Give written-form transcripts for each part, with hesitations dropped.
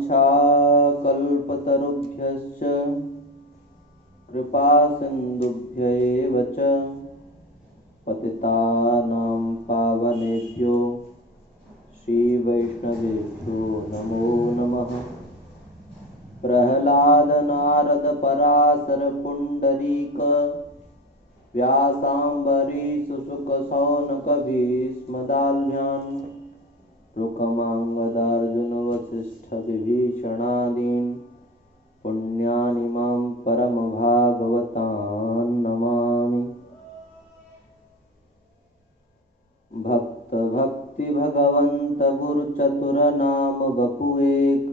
वाञ्छाकल्पतरुभ्यश्च कृपासिन्धुभ्य एव च पतितानां पावनेभ्यो श्रीवैष्णवेभ्यो नमो नमः। प्रह्लाद नारद पराशर पुण्डरीक व्यासाम्बरीश शुक शौनक भीष्मदाल्भ्यान् रुकमाङ्गदार्जुन वसिष्ठ विभीषणादीन् पुण्यानिमां परमभागवतान् नमामि। भक्त भक्ति भगवंत गुरु चतुर नाम बपु एक,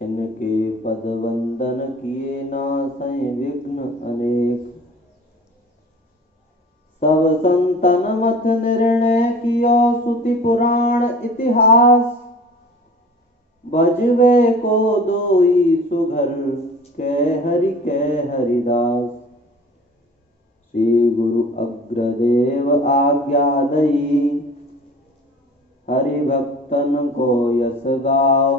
इनके पद वंदन किए नासै विघ्न अनेक। सब संतन मत निर्णय कियो सुति पुराण इतिहास, बजवे को दोई सुघर कह हरिदास। श्री गुरु अग्रदेव आज्ञा दई, हरि भक्तन को यस गाव।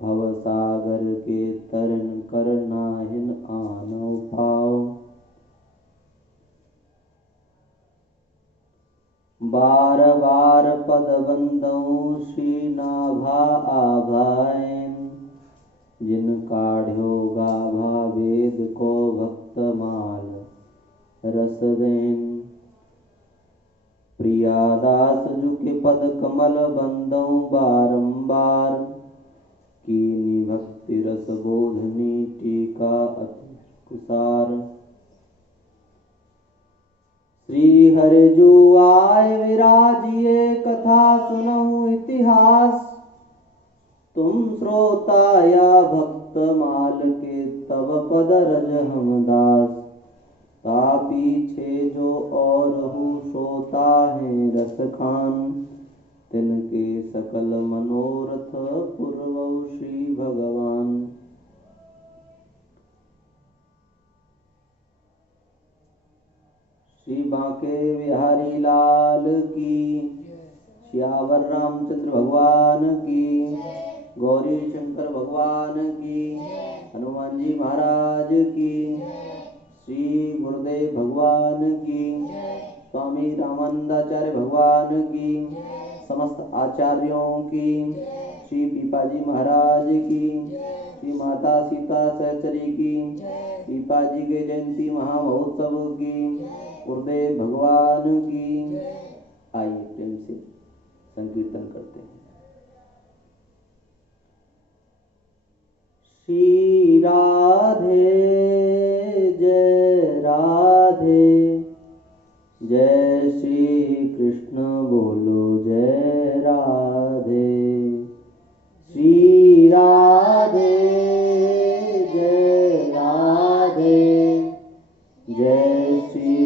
भवसागर के तरन कर नाहिन आनौ पाव। बार बार पद बंदौ श्री नाभा आभाएं, जिन काढ़्यो गाभा वेद को भक्तमाल रस देन। प्रियादास जुके पद कमल बंदौ बारंबार, कीनी भक्ति रस बोधनी टीका अति कुसार। श्री हरि जो आए विराजिए कथा सुनहु इतिहास, तुम श्रोता या भक्त माल के तब पद रज हम दास। ता पीछे जो और हु सोता है रस खान, तिनके सकल मनोरथ पूर्वौ श्री भगवान। श्री बांके बिहारी लाल की, श्यावर रामचंद्र भगवान की, गौरी शंकर भगवान की, हनुमान जी महाराज की, श्री गुरुदेव भगवान की, स्वामी रामानंदाचार्य भगवान की, समस्त आचार्यों की, श्री पीपाजी महाराज की, श्री माता सीता सहचरी की, पीपाजी के जयंती महामहोत्सव की, गुरुदेव भगवान की। आइए प्रेम से संकीर्तन करते हैं। श्री राधे जय राधे, जय श्री कृष्ण बोलो जय राधे। श्री राधे जय राधे, जय श्री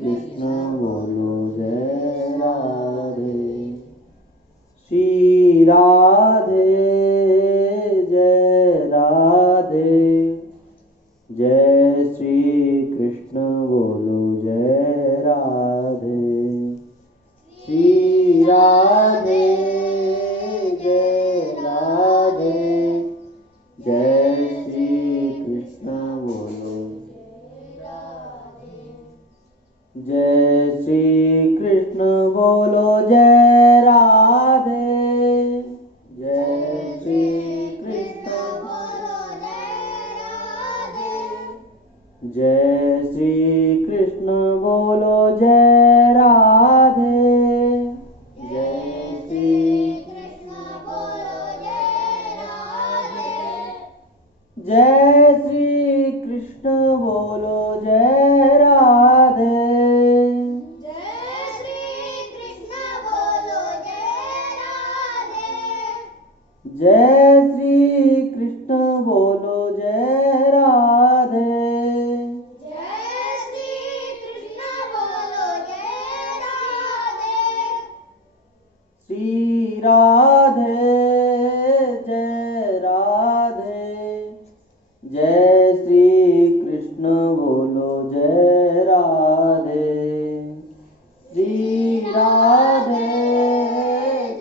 कृष्ण बोलो जय राधे। श्री राधे जय राधे, जय श्री कृष्ण बोलो जय राधे। श्री राधे जय राधे, जय श्री कृष्ण बोलो जय श्री कृष्ण बोलो जय राधे। जय श्री कृष्ण बोलो जय राधे, जय श्री कृष्ण बोलो जय राधे। जय श्री कृष्ण बोलो जय राधे, जय श्री कृष्ण बोलो जय राधे। जय श्री कृष्ण बोलो जय राधे। जय श्री कृष्ण बोलो जय राधे। श्री राधे जय राधे, जय श्री कृष्ण बोलो जय राधे। श्री राधे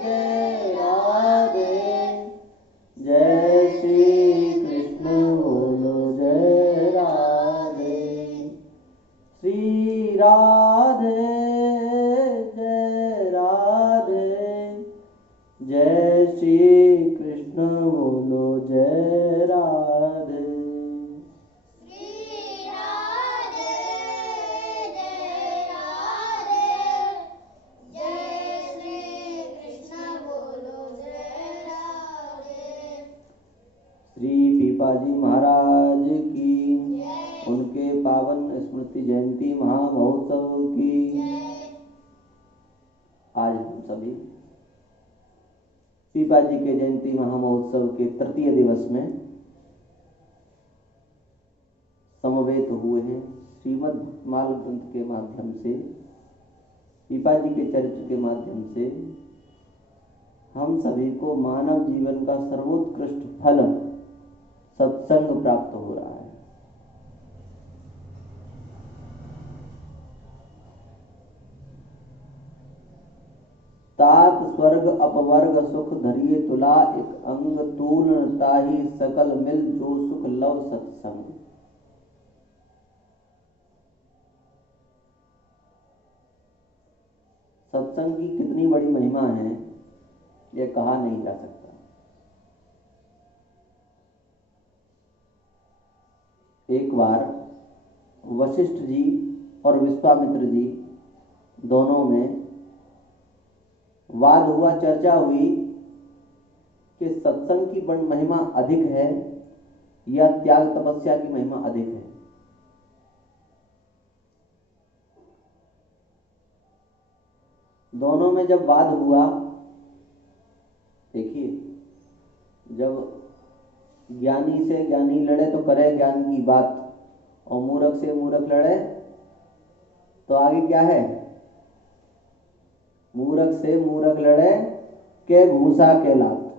जय राधे, जय पीपाजी महाराज की, उनके पावन स्मृति जयंती महामहोत्सव की। आज हम सभी पीपाजी के जयंती महामहोत्सव के तृतीय दिवस में समवेत हुए हैं। श्रीमद्भागवत ग्रंथ के माध्यम से, पीपाजी के चरित्र के माध्यम से हम सभी को मानव जीवन का सर्वोत्कृष्ट फल सत्संग प्राप्त हो रहा है। तात स्वर्ग अपवर्ग सुख धरिए तुला, एक अंग तूल ताही सकल मिल, जो सुख लव सत्संग। सत्संग की कितनी बड़ी महिमा है यह कहा नहीं जा सकता। एक बार वशिष्ठ जी और विश्वामित्र जी दोनों में वाद हुआ, चर्चा हुई कि सत्संग की महिमा अधिक है या त्याग तपस्या की महिमा अधिक है। दोनों में जब वाद हुआ, देखिए जब ज्ञानी से ज्ञानी लड़े तो करे ज्ञान की बात, और मूर्ख से मूर्ख लड़े तो आगे क्या है? मूर्ख से मूर्ख लड़े के घूसा के लात।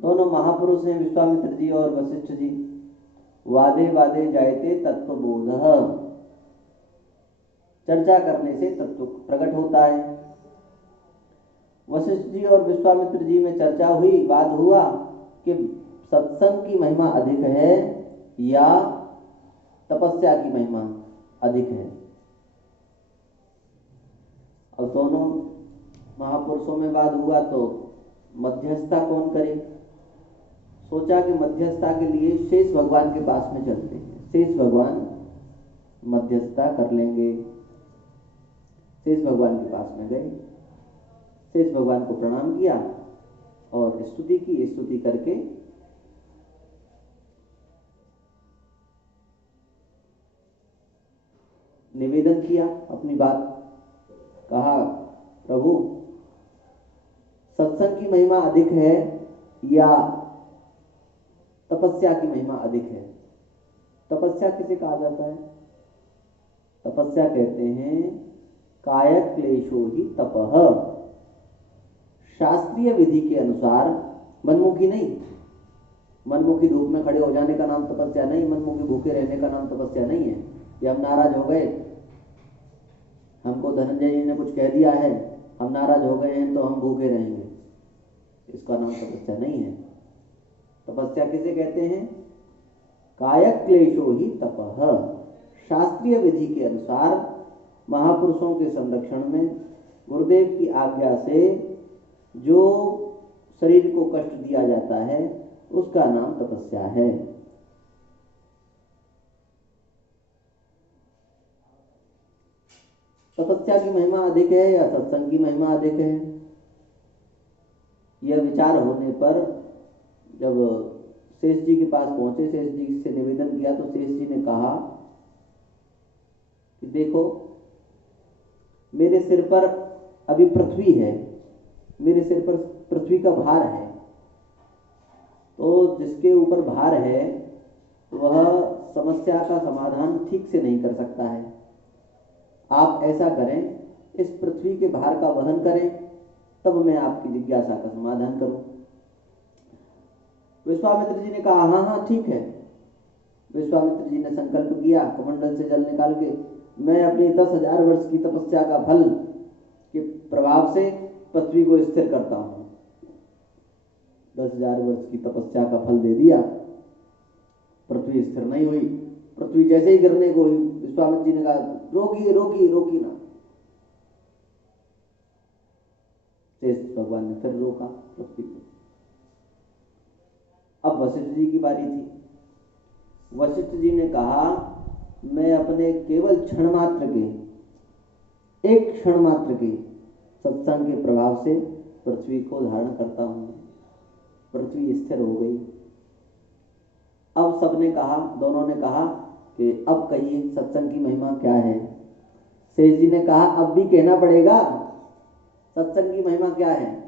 दोनों महापुरुष हैं विश्वामित्र जी और वशिष्ठ जी। वादे वादे जायते तत्वबोध, चर्चा करने से तत्व प्रकट होता है। वशिष्ठ जी और विश्वामित्र जी में चर्चा हुई, बात हुआ कि सत्संग की महिमा अधिक है या तपस्या की महिमा अधिक है। और दोनों महापुरुषों में बात हुआ तो मध्यस्थता कौन करे? सोचा कि मध्यस्थता के लिए शेष भगवान के पास में चलते हैं, शेष भगवान मध्यस्थता कर लेंगे। शेष भगवान के पास में गए, शेष भगवान को प्रणाम किया और स्तुति की। स्तुति करके निवेदन किया, अपनी बात कहा, प्रभु सत्संग की महिमा अधिक है या तपस्या की महिमा अधिक है? तपस्या किसे कहा जाता है? तपस्या कहते हैं काय क्लेशो ही तपः, शास्त्रीय विधि के अनुसार, मनमुखी नहीं। मनमुखी धूप में खड़े हो जाने का नाम तपस्या नहीं, मनमुखी भूखे रहने का नाम तपस्या नहीं है। कि हम नाराज हो गए, हमको धनंजय जी ने कुछ कह दिया है, हम नाराज हो गए हैं तो हम भूखे रहेंगे, इसका नाम तपस्या नहीं है। तपस्या किसे कहते हैं? काय क्लेशो ही तपः, शास्त्रीय विधि के अनुसार महापुरुषों के संरक्षण में गुरुदेव की आज्ञा से जो शरीर को कष्ट दिया जाता है उसका नाम तपस्या है। तपस्या की महिमा अधिक है या सत्संग की महिमा अधिक है? यह विचार होने पर जब शेष जी के पास पहुंचे, शेष जी से निवेदन किया तो शेष जी ने कहा कि देखो मेरे सिर पर अभी पृथ्वी है, मेरे सिर पर पृथ्वी का भार है, तो जिसके ऊपर भार है वह समस्या का समाधान ठीक से नहीं कर सकता है। आप ऐसा करें, इस पृथ्वी के भार का वहन करें, तब मैं आपकी जिज्ञासा का समाधान करूं। विश्वामित्र जी ने कहा हाँ हाँ ठीक है। विश्वामित्र जी ने संकल्प किया, कमंडल से जल निकाल के, मैं अपनी 10,000 वर्ष की तपस्या का फल के प्रभाव से पृथ्वी को स्थिर करता हूं। 10,000 वर्ष की तपस्या का फल दे दिया, पृथ्वी स्थिर नहीं हुई। पृथ्वी जैसे ही गिरने को हुई, विश्वामित्र जी ने कहा रोकी रोकी रोकी ना। शेष भगवान ने फिर रोका पृथ्वी को। अब वशिष्ठ जी की बारी थी। वशिष्ठ जी ने कहा मैं अपने केवल क्षण मात्र के, एक क्षण मात्र के सत्संग के प्रभाव से पृथ्वी को धारण करता हूं। पृथ्वी स्थिर हो गई। अब सबने कहा, दोनों ने कहा कि अब कहिए सत्संग की महिमा क्या है। शेष जी ने कहा अब भी कहना पड़ेगा, सत्संग की महिमा क्या है।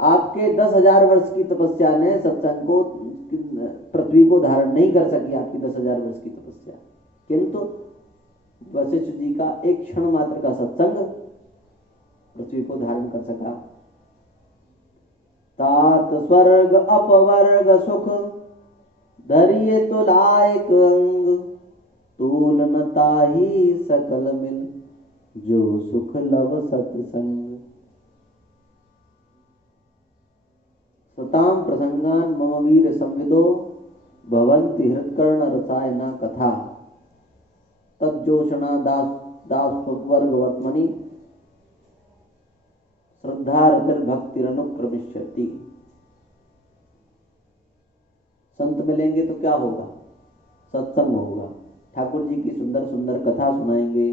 आपके 10,000 वर्ष की तपस्या ने सत्संग को, पृथ्वी को धारण नहीं कर सकी, आपकी 10,000 वर्ष की तपस्या, किंतु वशिष्ठ जी का एक क्षण मात्र का सत्संग पृथ्वी को धारण कर सका। तात स्वर्ग अपवर्ग सुख धरिए तो लायक अंग, तूल न ताही सकल मिल जो सुख लव सत्संग। सताम प्रसंगान मम वीर संविदो भवन्ति हृत्कर्ण रसायना कथा, तज्जोषणा दास वर्ग वर्तमनि श्रद्धा रतिर भक्तिरनुक्रमिष्यति। संत मिलेंगे तो क्या होगा, सत्संग होगा, ठाकुर जी की सुंदर सुंदर कथा सुनाएंगे।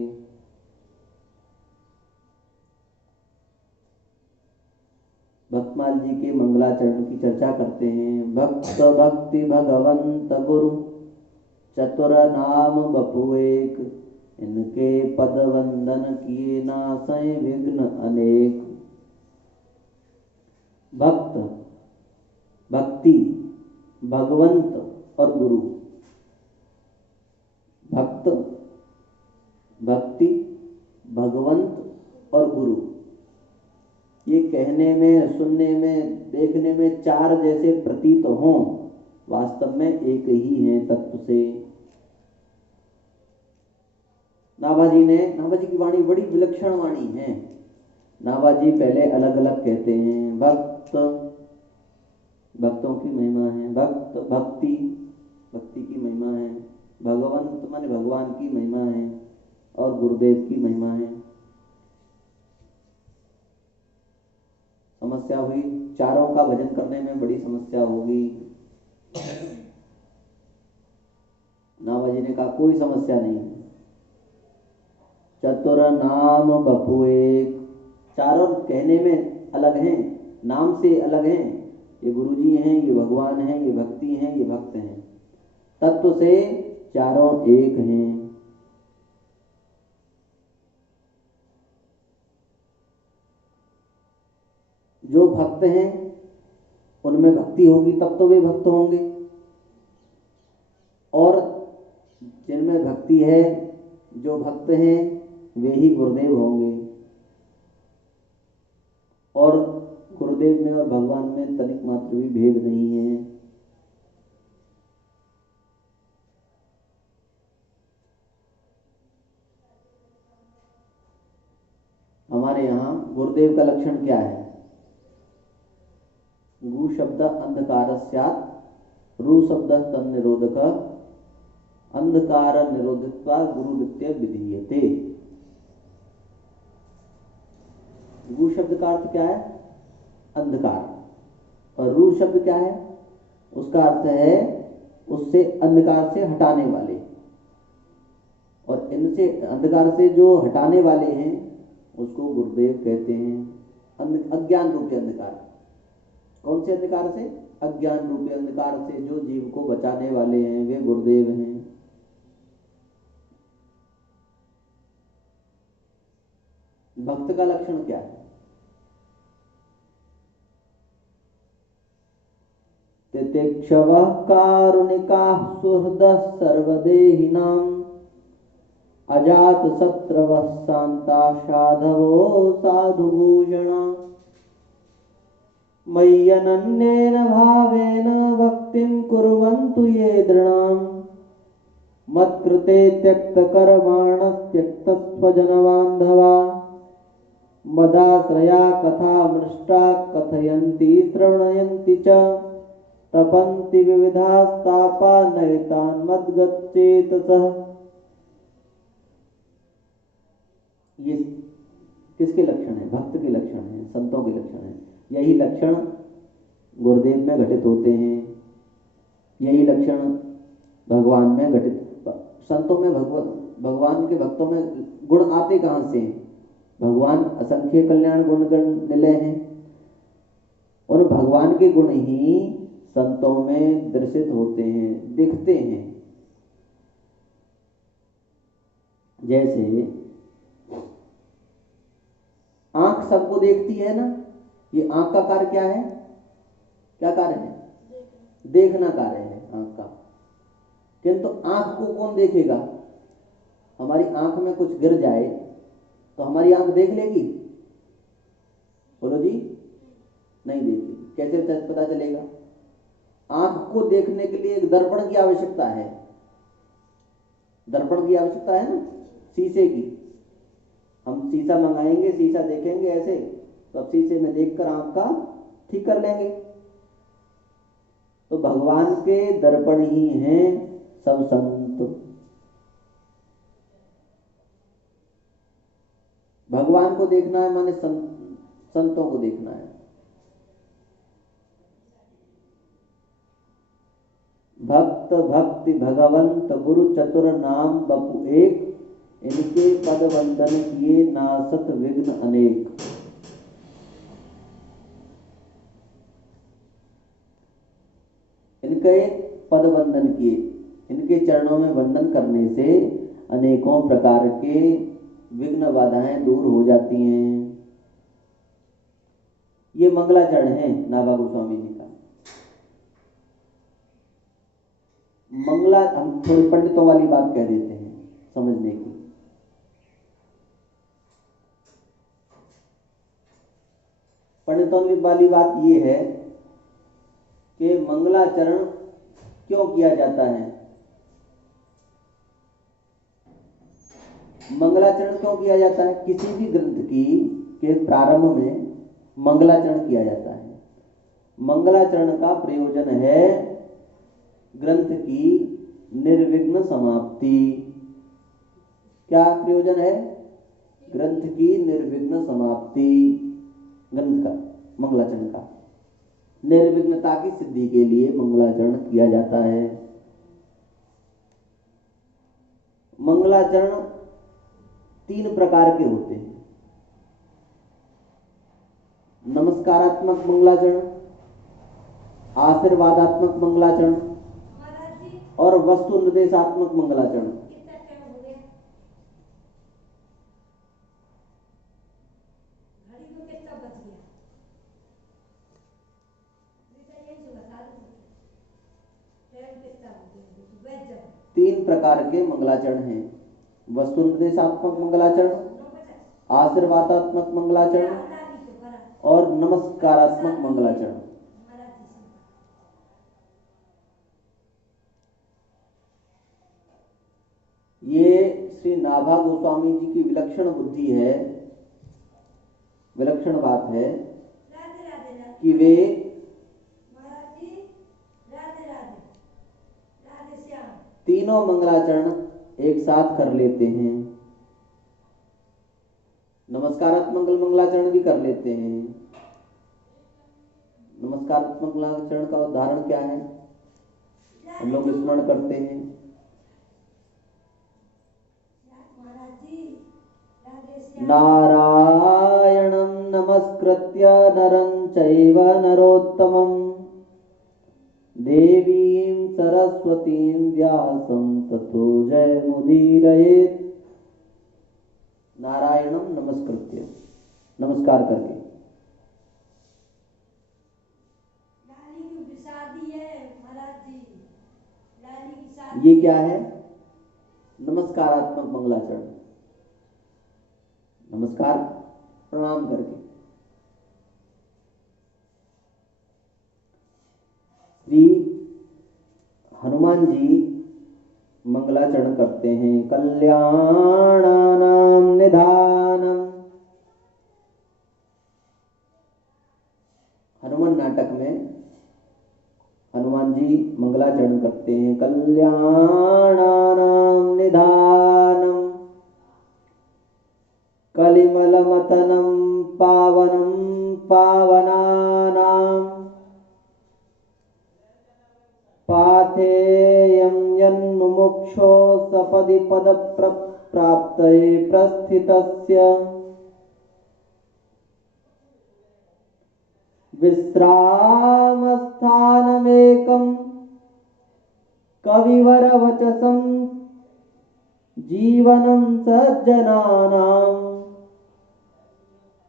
भक्तमाल जी के मंगलाचरण की चर्चा करते हैं। भक्त भक्ति भगवंत गुरु चतुर नाम बपु एक, इनके पद वंदन किए नासै विघ्न अनेक। भक्त, भक्ति, भगवंत और गुरु। भक्त, भक्ति, भगवंत और गुरु, ये कहने में, सुनने में, देखने में चार जैसे प्रतीत हों, वास्तव में एक ही है तत्व से। नाभाजी की वाणी बड़ी विलक्षण वाणी है। नाभाजी पहले अलग अलग कहते हैं। भक्त, भक्तों की महिमा है। भक्त, भक्ति, भक्ति की महिमा है। भगवंत माने भगवान की महिमा है, और गुरुदेव की महिमा है। समस्या हुई, चारों का भजन करने में बड़ी समस्या होगी। नाभाजी ने कहा कोई समस्या नहीं, चतुर नाम बपु एक। चारों कहने में अलग हैं, नाम से अलग हैं। ये गुरुजी हैं, ये भगवान हैं, ये भक्ति हैं, ये भक्त हैं। तत्व से चारों एक हैं। जो भक्त हैं उनमें भक्ति होगी तब तो वे भक्त होंगे, और जिनमें भक्ति है, जो भक्त हैं, वे ही गुरुदेव होंगे। और गुरुदेव में और भगवान में तनिक मात्र भी भेद नहीं है। हमारे यहाँ गुरुदेव का लक्षण क्या है? गु शब्द अंधकार स्यात्, रु शब्द तन्निरोधक, अंधकार निरोधित्वा गुरुदित्य विधीयते। गु शब्द का अर्थ क्या है? अंधकार। और रु शब्द क्या है? उसका अर्थ है उससे, अंधकार से हटाने वाले। और इनसे, अंधकार से जो हटाने वाले हैं उसको गुरुदेव कहते हैं। अज्ञान रूपी अंधकार। कौन से अंधकार से? अज्ञान रूपी अंधकार से जो जीव को बचाने वाले हैं वे गुरुदेव हैं। भक्त का लक्षण क्या है? तितिक्षवः कारुणिकाः सुहृदः सर्वदेहिनाम्, अजात शत्रवः शान्ताः साधवो साधुभूषणा। मय्यनन्येन भावेन भक्तिं कुर्वन्तु ये दृढाम्, मत्कृते त्यक्तकर्माणस्त्यक्तस्वजनबान्धवा। मदाश्रया कथामृष्टा कथयन्ति श्रवणयन्ति च, तपन्ति विविधास्तापा नयितान् मद्गतचेतसः। ये किसके लक्षण है? भक्त के लक्षण है, संतों के लक्षण है। यही लक्षण गुरुदेव में घटित होते हैं, यही लक्षण भगवान में घटित, संतों में, भगवान के भक्तों में गुण आते कहाँ से? भगवान असंख्य कल्याण गुणगण निलय हैं। उन भगवान के गुण ही संतों में दर्शित होते हैं, दिखते हैं। जैसे आंख सबको देखती है ना, ये आंख का कार्य क्या है? क्या कार्य है? देखना कार्य है आंख का। किंतु आंख को कौन देखेगा? हमारी आंख में कुछ गिर जाए तो हमारी आंख देख लेगी? बोलो जी, नहीं देखेगी। कैसे पता चलेगा? आंख को देखने के लिए एक दर्पण की आवश्यकता है। दर्पण की आवश्यकता है ना, शीशे की। हम शीशा मंगाएंगे, शीशा देखेंगे ऐसे, तो अब शीशे में देखकर आंख का ठीक कर लेंगे। तो भगवान के दर्पण ही हैं सब संत। भगवान को देखना है माने संतों को देखना है। भक्त भक्ति भगवंत गुरु चतुर नाम बपु एक, इनके पद वंदन किए नासत विघ्न अनेक। इनके पद वंदन किए, इनके चरणों में वंदन करने से अनेकों प्रकार के विघ्न बाधाएं दूर हो जाती हैं। ये मंगलाचरण है नाभा गोस्वामी जी का। मंगला, हम थोड़ी पंडितों वाली बात कह देते हैं समझने की। पंडितों वाली बात ये है कि मंगलाचरण क्यों किया जाता है? मंगलाचरण क्यों किया जाता है? किसी भी ग्रंथ की के प्रारंभ में मंगलाचरण किया जाता है। मंगलाचरण का प्रयोजन है ग्रंथ की निर्विघ्न समाप्ति। क्या प्रयोजन है? ग्रंथ की निर्विघ्न समाप्ति। ग्रंथ का, मंगलाचरण का निर्विघ्नता की सिद्धि के लिए मंगलाचरण किया जाता है। मंगलाचरण 3 प्रकार के होते हैं। नमस्कारात्मक मंगलाचरण, आशीर्वादात्मक मंगलाचरण और वस्तु निर्देशात्मक मंगलाचरण। तीन प्रकार के मंगलाचरण हैं। वस्तु निर्देशात्मक मंगलाचरण, आशीर्वादात्मक मंगलाचरण और नमस्कारात्मक मंगलाचरण। ये श्री नाभा गोस्वामी जी की विलक्षण बुद्धि है, विलक्षण बात है कि वे तीनों मंगलाचरण एक साथ कर लेते हैं। नमस्कारात्मक मंगलाचरण भी कर लेते हैं। नमस्कारात्मक मंगलाचरण का उदाहरण क्या है? हम लोग स्मरण करते हैं, नारायणं नमस्कृत्य नरं चैव नरोत्तमं देवीं सरस्वतीं व्यासं ततो जयमुदीरयेत्। नारायणं नमस्कृत्य, नमस्कार करके। ये क्या है? नमस्कारात्मक मंगलाचरण। नमस्कार, प्रणाम करके। श्री हनुमान जी मंगलाचरण करते हैं। कल्याणानां निधानम। हनुमान नाटक में हनुमान जी मंगलाचरण करते हैं। कल्याणानां निधानम कलिमलमतनं पावनं पावनानां पाथेयं यन्मुमुक्षो सपदि पदप्राप्तये प्रस्थितस्य। विश्रामस्थानमेकं कविवरवचसं जीवनं सज्जनानां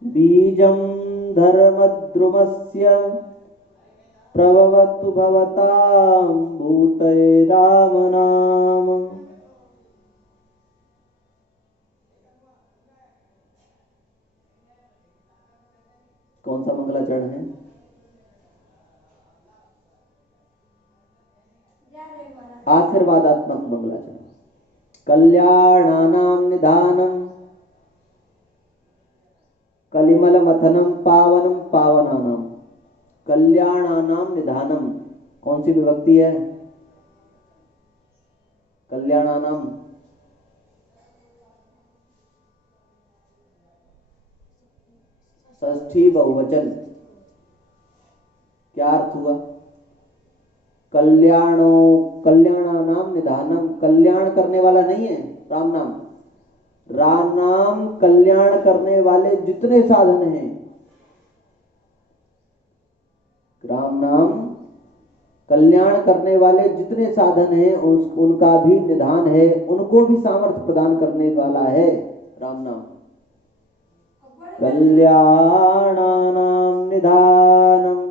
बीजं धर्मद्रुमस्य प्रभवतु भवतां भूतये राम नाम। कौन सा मंगलाचरण है? आशीर्वादात्मक मंगलाचरण। कल्याणानां निधानं कलिमलमथनं पावनं पावनानां। कल्याणानां निधानं कौन सी विभक्ति है? कल्याणानां षष्ठी बहुवचन। क्या अर्थ हुआ? कल्याणानाम निधानम, कल्याण करने वाला नहीं है राम नाम। राम नाम कल्याण करने वाले जितने साधन हैं, राम नाम कल्याण करने वाले जितने साधन हैं उनका भी निधान है, उनको भी सामर्थ्य प्रदान करने वाला है राम नाम। कल्याणानां निधानम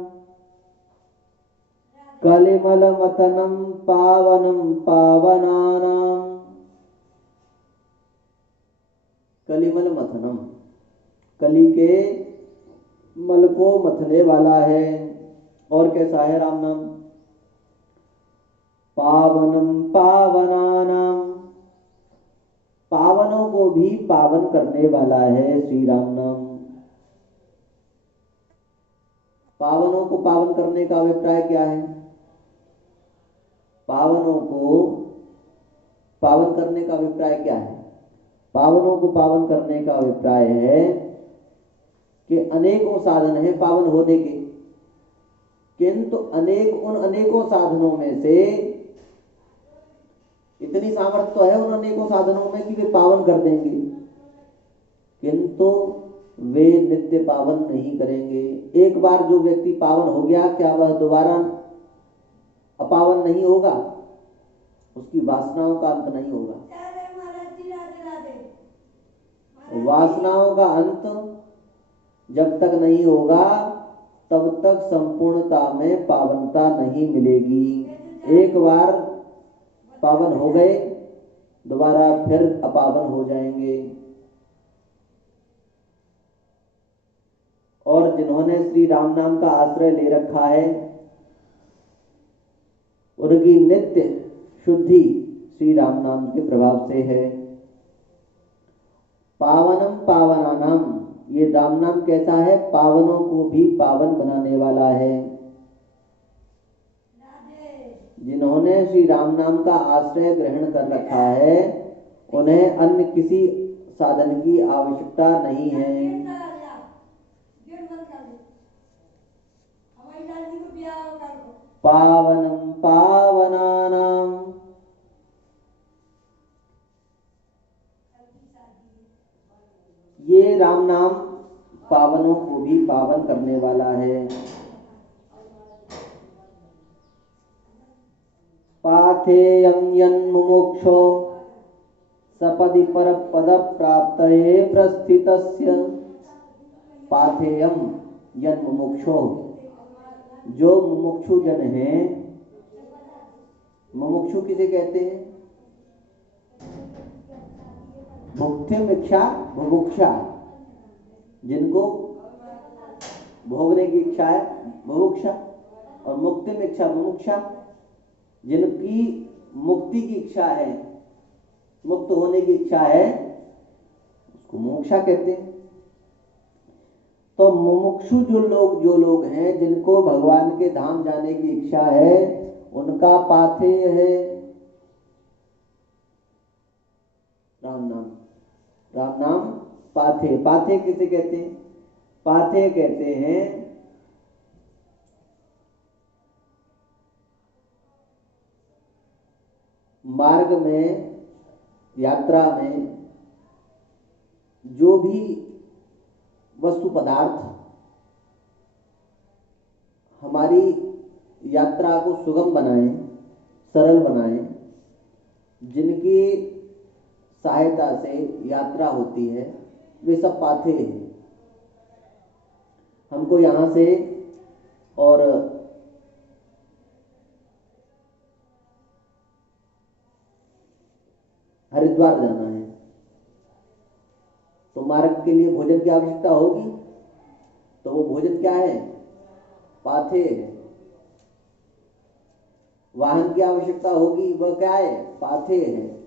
कलिमलमथनं पावनं पावनानां। कलिमल मथनम, कली के मल को मथने वाला है। और कैसा है राम नाम? पावनम पावनानां, पावनों को भी पावन करने वाला है श्री राम नाम। पावनों को पावन करने का अभिप्राय क्या है? पावनों को पावन करने का अभिप्राय क्या है? पावनों को पावन करने का अभिप्राय है कि अनेकों साधन हैं पावन होने के, किंतु उन अनेकों साधनों में से इतनी सामर्थ्य तो है उन अनेकों साधनों में कि वे पावन कर देंगे, किंतु वे नित्य पावन नहीं करेंगे। एक बार जो व्यक्ति पावन हो गया, क्या वह दोबारा अपावन नहीं होगा? उसकी वासनाओं का अंत नहीं होगा। वासनाओं का अंत जब तक नहीं होगा तब तक संपूर्णता में पावनता नहीं मिलेगी। एक बार पावन हो गए दोबारा फिर अपावन हो जाएंगे। और जिन्होंने श्री राम नाम का आश्रय ले रखा है उनकी नित्य शुद्धि श्री राम नाम के प्रभाव से है। पावनम पावनानाम, ये राम नाम कैसा है? पावनों को भी पावन बनाने वाला है। जिन्होंने श्री राम नाम का आश्रय ग्रहण कर रखा है उन्हें अन्य किसी साधन की आवश्यकता नहीं है। पावनम पावनानाम, ये राम नाम पावनों को भी पावन करने वाला है। पाथेयं यन्मुमुक्षो सपदि परपद प्राप्तये प्रस्थितस्य। पाथेयं यन्मुमुक्षो, जो मुमुक्षु जन हैं। मुमुक्षु किसे कहते हैं? भुक्तिमिच्छा बुभुक्षा, जिनको भोगने की इच्छा है बुभुक्षा, और मुक्तिमिच्छा मुमुक्षा, जिनकी मुक्ति की इच्छा है, मुक्त होने की इच्छा है, उसको मोक्षा कहते हैं। तो मुमुक्षु जो लोग हैं, जिनको भगवान के धाम जाने की इच्छा है, उनका पाथेय है राम नाम। राम नाम पाथेय। पाथेय किसे कहते हैं? पाथेय कहते हैं मार्ग में, यात्रा में जो भी वस्तु पदार्थ हमारी यात्रा को सुगम बनाएं, सरल बनाएं, जिनकी सहायता से यात्रा होती है, वे सब पाथे हैं। हमको यहाँ से और हरिद्वार जाना है, तो मार्ग के लिए भोजन की आवश्यकता होगी। तो वो भोजन क्या है? पाथे है। वाहन की आवश्यकता होगी, वह क्या है? पाथे है।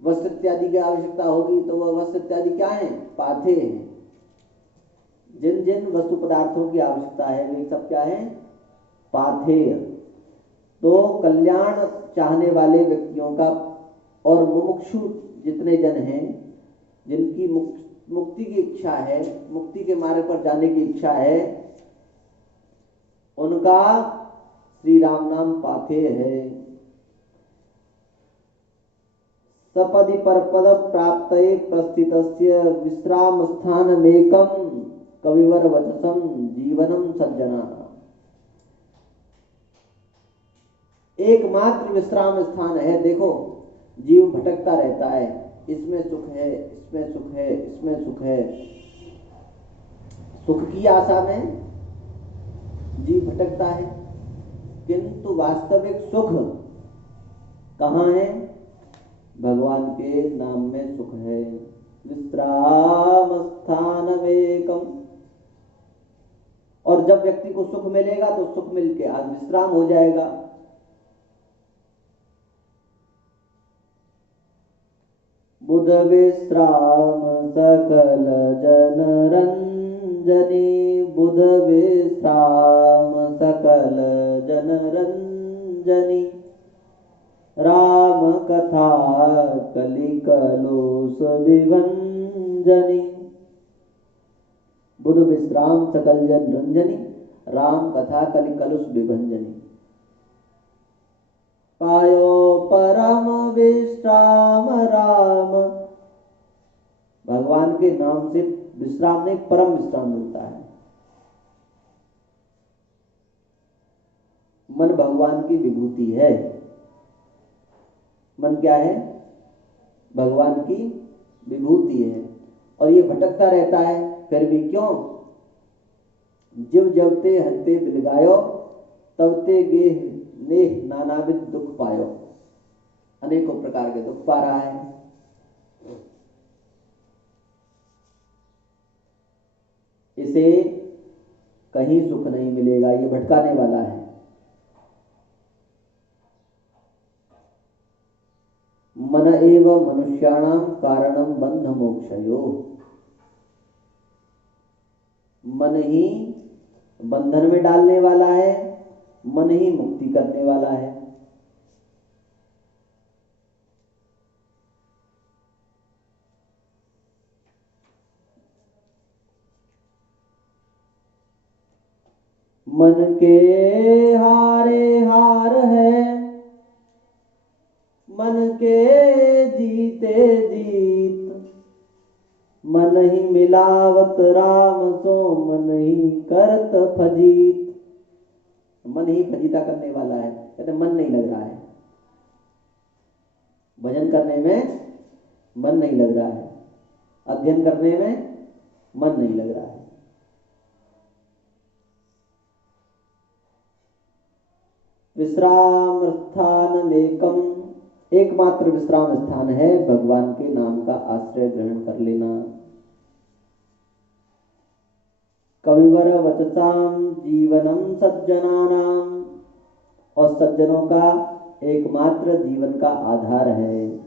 वस्त्र इत्यादि की आवश्यकता होगी, तो वह वस्त्र इत्यादि क्या है? पाथे है। जिन जिन वस्तु पदार्थों की आवश्यकता है वे सब क्या है? पाथेय। तो कल्याण चाहने वाले व्यक्तियों का और मुमुक्षु जितने जन हैं, जिनकी मुक्ति की इच्छा है, मुक्ति के मार्ग पर जाने की इच्छा है, उनका श्री राम नाम पाथेय है। सपदि परपद प्राप्तये प्रस्थितस्य विश्राम स्थानमेकं कविवर वचसं जीवनम सज्जनानाम्। एकमात्र विश्राम स्थान है। देखो, जीव भटकता रहता है, इसमें सुख है, इसमें सुख है, इसमें सुख है, सुख की आशा में जीव भटकता है, किंतु वास्तविक सुख कहाँ है? भगवान के नाम में सुख है। विश्राम स्थानमेकम। और जब व्यक्ति को सुख मिलेगा तो सुख मिलके आज विश्राम हो जाएगा। बुध विश्राम सकल जन रंजनी, बुध विश्राम सकल जन रंजनी, राम कथा कलिकलोस विभंजनी। बुध विश्राम सकल जन रंजनी, राम कथा कलिकलुष विभंजनी। पायो परम विश्राम राम। भगवान के नाम से विश्राम नहीं, परम विश्राम मिलता है। मन भगवान की विभूति है। मन क्या है? भगवान की विभूति है। और ये भटकता रहता है, फिर भी क्यों? जीव जबते हंते बिलगायो, तबते गेह नेह नानाविध दुख पायो। अनेकों प्रकार के दुख पा रहा है। इसे कहीं सुख नहीं मिलेगा, ये भटकाने वाला है। मन एव मनुष्याणाम कारणम बंध मोक्षयो। मन ही बंधन में डालने वाला है, मन ही मुक्ति करने वाला है। मन के हारे हार है, मन के जीते जीत। मन ही मिलावत राम सो, मन ही करत फजीत। मन ही फजीता करने वाला है। कहते मन नहीं लग रहा है, भजन करने में मन नहीं लग रहा है, अध्ययन करने में मन नहीं लग रहा है। विश्राम स्थानमेकम। एकमात्र विश्राम स्थान है भगवान के नाम का आश्रय ग्रहण कर लेना। कविवर वचसाम जीवनम सज्जनानाम। और सज्जनों का एकमात्र जीवन का आधार है।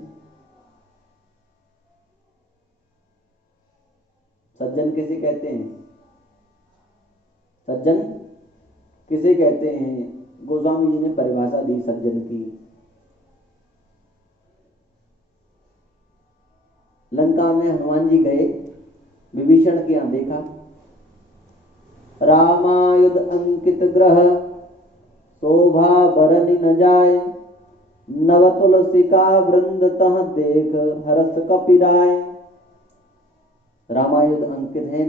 सज्जन किसे कहते हैं? सज्जन किसे कहते हैं? गोस्वामी जी ने परिभाषा दी सज्जन की। लंका में हनुमान जी गए, विभीषण के यहां देखा, रामायुध अंकित ग्रह, शोभा बरनि न जाय, नव तुलसिका वृंद तह देख, हरस कपिराय। रामायुध अंकित है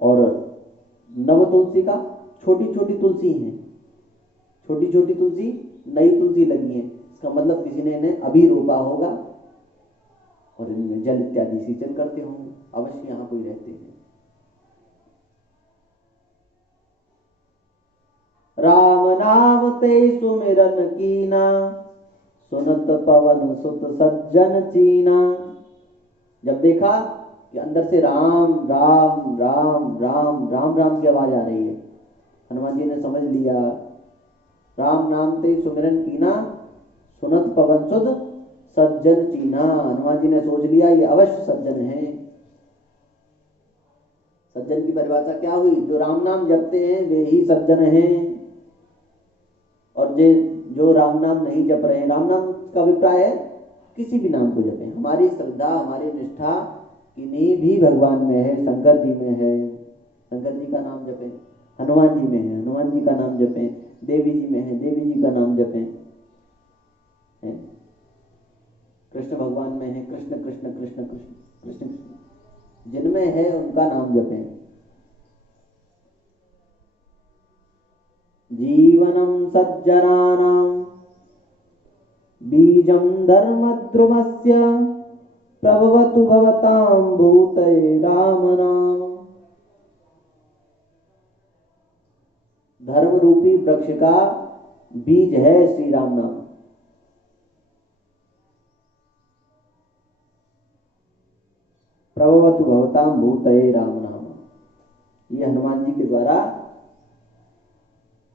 और नव तुलसी का छोटी छोटी तुलसी हैं, छोटी छोटी तुलसी, नई तुलसी लगी है, इसका मतलब किसी ने इन्हें अभी रोपा होगा और इनमें जल इत्यादि सिंचन करते होंगे, अवश्य यहाँ कोई रहते हैं। राम नाम ते सुमिरन कीना, सुनत पवन सुत सज्जन चीना। जब देखा कि अंदर से राम राम राम राम राम राम की आवाज आ रही है, हनुमान जी ने समझ लिया, राम नाम ते सुमिरन कीना, सुनत पवन सुत सज्जन चीना। हनुमान जी ने सोच लिया ये अवश्य सज्जन है। सज्जन की परिभाषा क्या हुई? जो राम नाम जपते हैं वे ही सज्जन हैं, और जो राम नाम नहीं जप रहे हैं, राम नाम का अभिप्राय है किसी भी नाम को जपें। हमारी श्रद्धा, हमारी निष्ठा किन्हीं भी भगवान में है, शंकर जी में है, शंकर जी का नाम जपें, हनुमान जी में है, हनुमान जी का नाम जपें, देवी जी में है, देवी जी का नाम जपें, है कृष्ण भगवान में है, कृष्ण कृष्ण कृष्ण कृष्ण कृष्ण कृष्ण, जिनमें है उनका नाम जपें। जीवनं सज्जनानां बीजं धर्मद्रुमस्य, प्रभवतु भवतां भूतये राम नाम। धर्म रूपी वृक्ष का बीज है श्री राम नाम। प्रभवतु भवतां भूतये राम नाम। ये हनुमान जी के द्वारा,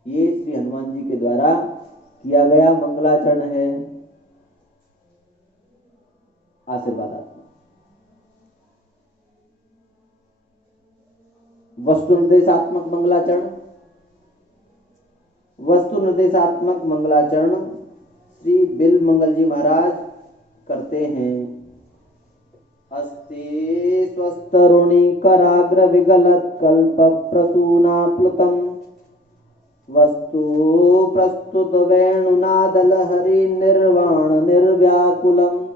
ये श्री हनुमान जी के द्वारा किया गया मंगलाचरण है, आशीर्वादात्मक। वस्तु निर्देशात्मक मंगलाचरण। वस्तु निर्देशात्मक मंगलाचरण श्री बिल मंगल जी महाराज करते हैं। अस्ति स्वस्तरुणि कराग्र विगलत कल्प प्रसूनाप्लुतम्, वस्तु प्रस्तुत वेणुनादल हरि निर्वाण निर्व्याकुलम्,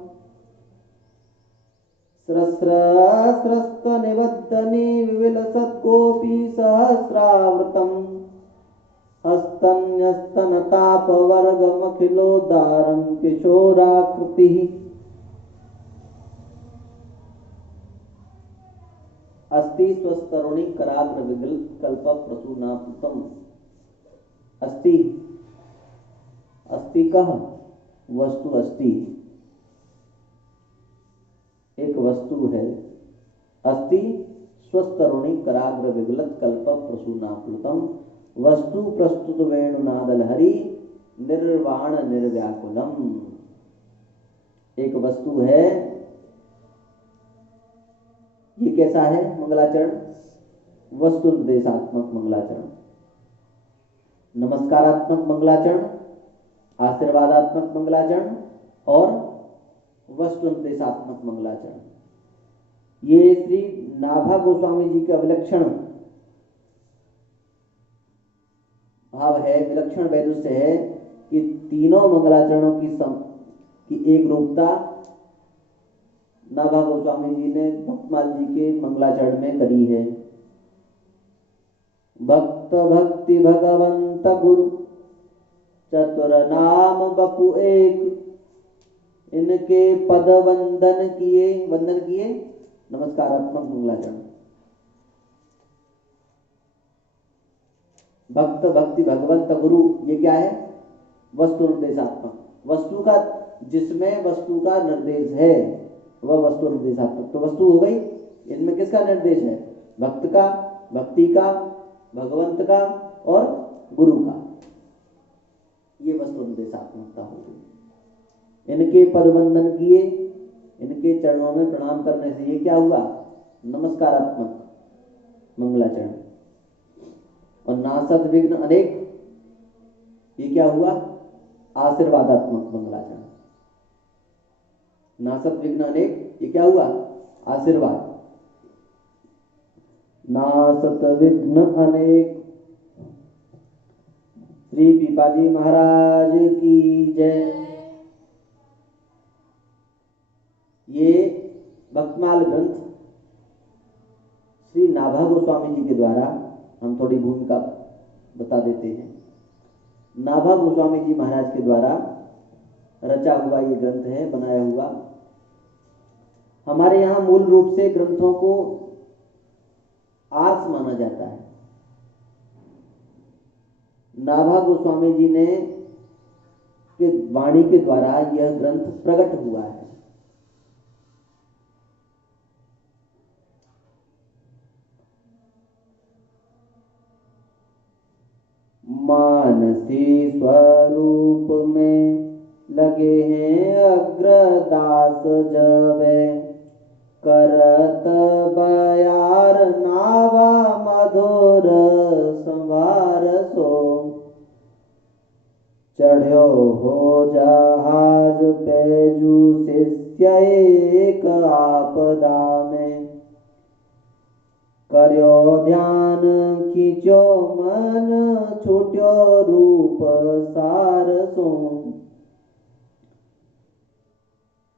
स्रस्रस्रस्त निबद्धनि विविलसत्कोपि सहस्रावृतम्, हस्तन्यस्तनतापवर्गमखिलोद्धारं किशोराकृतिः। अस्ति स्वस्तरुणि कराग्र विगलित कल्प प्रसूनाप्लुतम्। अस्ति, अस्ति कह वस्तु, अस्ति एक वस्तु है। अस्ति स्वस्तरुणि कराग्र विगलित कल्प प्रसूनाप्लुतम्, वस्तु प्रस्तुत वेणुनादल हरि निर्वाण निर्व्याकुलम। एक वस्तु है। ये कैसा है मंगलाचरण? वस्तु निर्देशात्मक मंगलाचरण, नमस्कारात्मक मंगलाचरण, आशीर्वादात्मक मंगलाचरण और वस्तु निर्देशात्मक मंगलाचरण। ये श्री नाभा गोस्वामी जी के अविलक्षण भाव है, विलक्षण वैदुष्य है कि तीनों मंगलाचरणों की एक रूपता नाभा गोस्वामी जी ने भक्तमाल जी के मंगलाचरण में करी है। भक्त भक्ति भगवंत गुरु चतुर नाम बपु एक, इनके पद वंदन किए नमस्कारात्मक मंगलाचरण। भक्त भक्ति भगवंत गुरु, ये क्या है? वस्तु निर्देशात्मक। वस्तु का, जिसमें वस्तु का निर्देश है वह वस्तु निर्देशात्मक। तो वस्तु हो गई, इनमें किसका निर्देश है? भक्त का, भक्ति का, भगवंत का और गुरु का। ये वस्तु निर्देशात्मकता हो गई। इनके पदवंदन किए, इनके चरणों में प्रणाम करने से ये क्या हुआ? नमस्कारात्मक मंगलाचरण। और नासत विघ्न अनेक, ये क्या हुआ? आशीर्वादात्मक मंगलाचरण। नासत विघ्न अनेक, ये क्या हुआ? आशीर्वाद। नासत विघ्न अनेक। श्री पीपाजी महाराज की जय। ये भक्तमाल ग्रंथ श्री नाभा गोस्वामी जी के द्वारा, हम थोड़ी भूमिका बता देते हैं। नाभा गोस्वामी जी महाराज के द्वारा रचा हुआ ये ग्रंथ है, बनाया हुआ। हमारे यहाँ मूल रूप से ग्रंथों को आर्स माना जाता है। नाभा गोस्वामी जी ने के वाणी के द्वारा यह ग्रंथ प्रकट हुआ है। मानसी स्वरूप में लगे हैं अग्रदास जबे, करत बयार नावा मधुर संभार सो। चढ़्यो हो जहाज पेजू शिष्य एक आपदा में, कर्यो ध्यान खींचो मन छूट्यो रूप सार सो।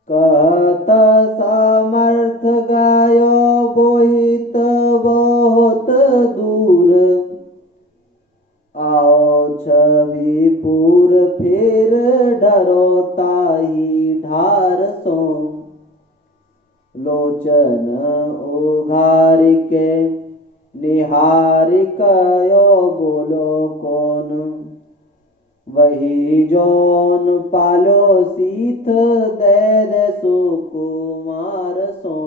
कहत सामर्थ गायो बोहित बहुत दूर, आओ छवि पूर फिर डरो ताही ढार सो। लोचन उघार के निहार कयो बोलो कौन, वही जौन पालो सीथ दे दे सुकुमार सो।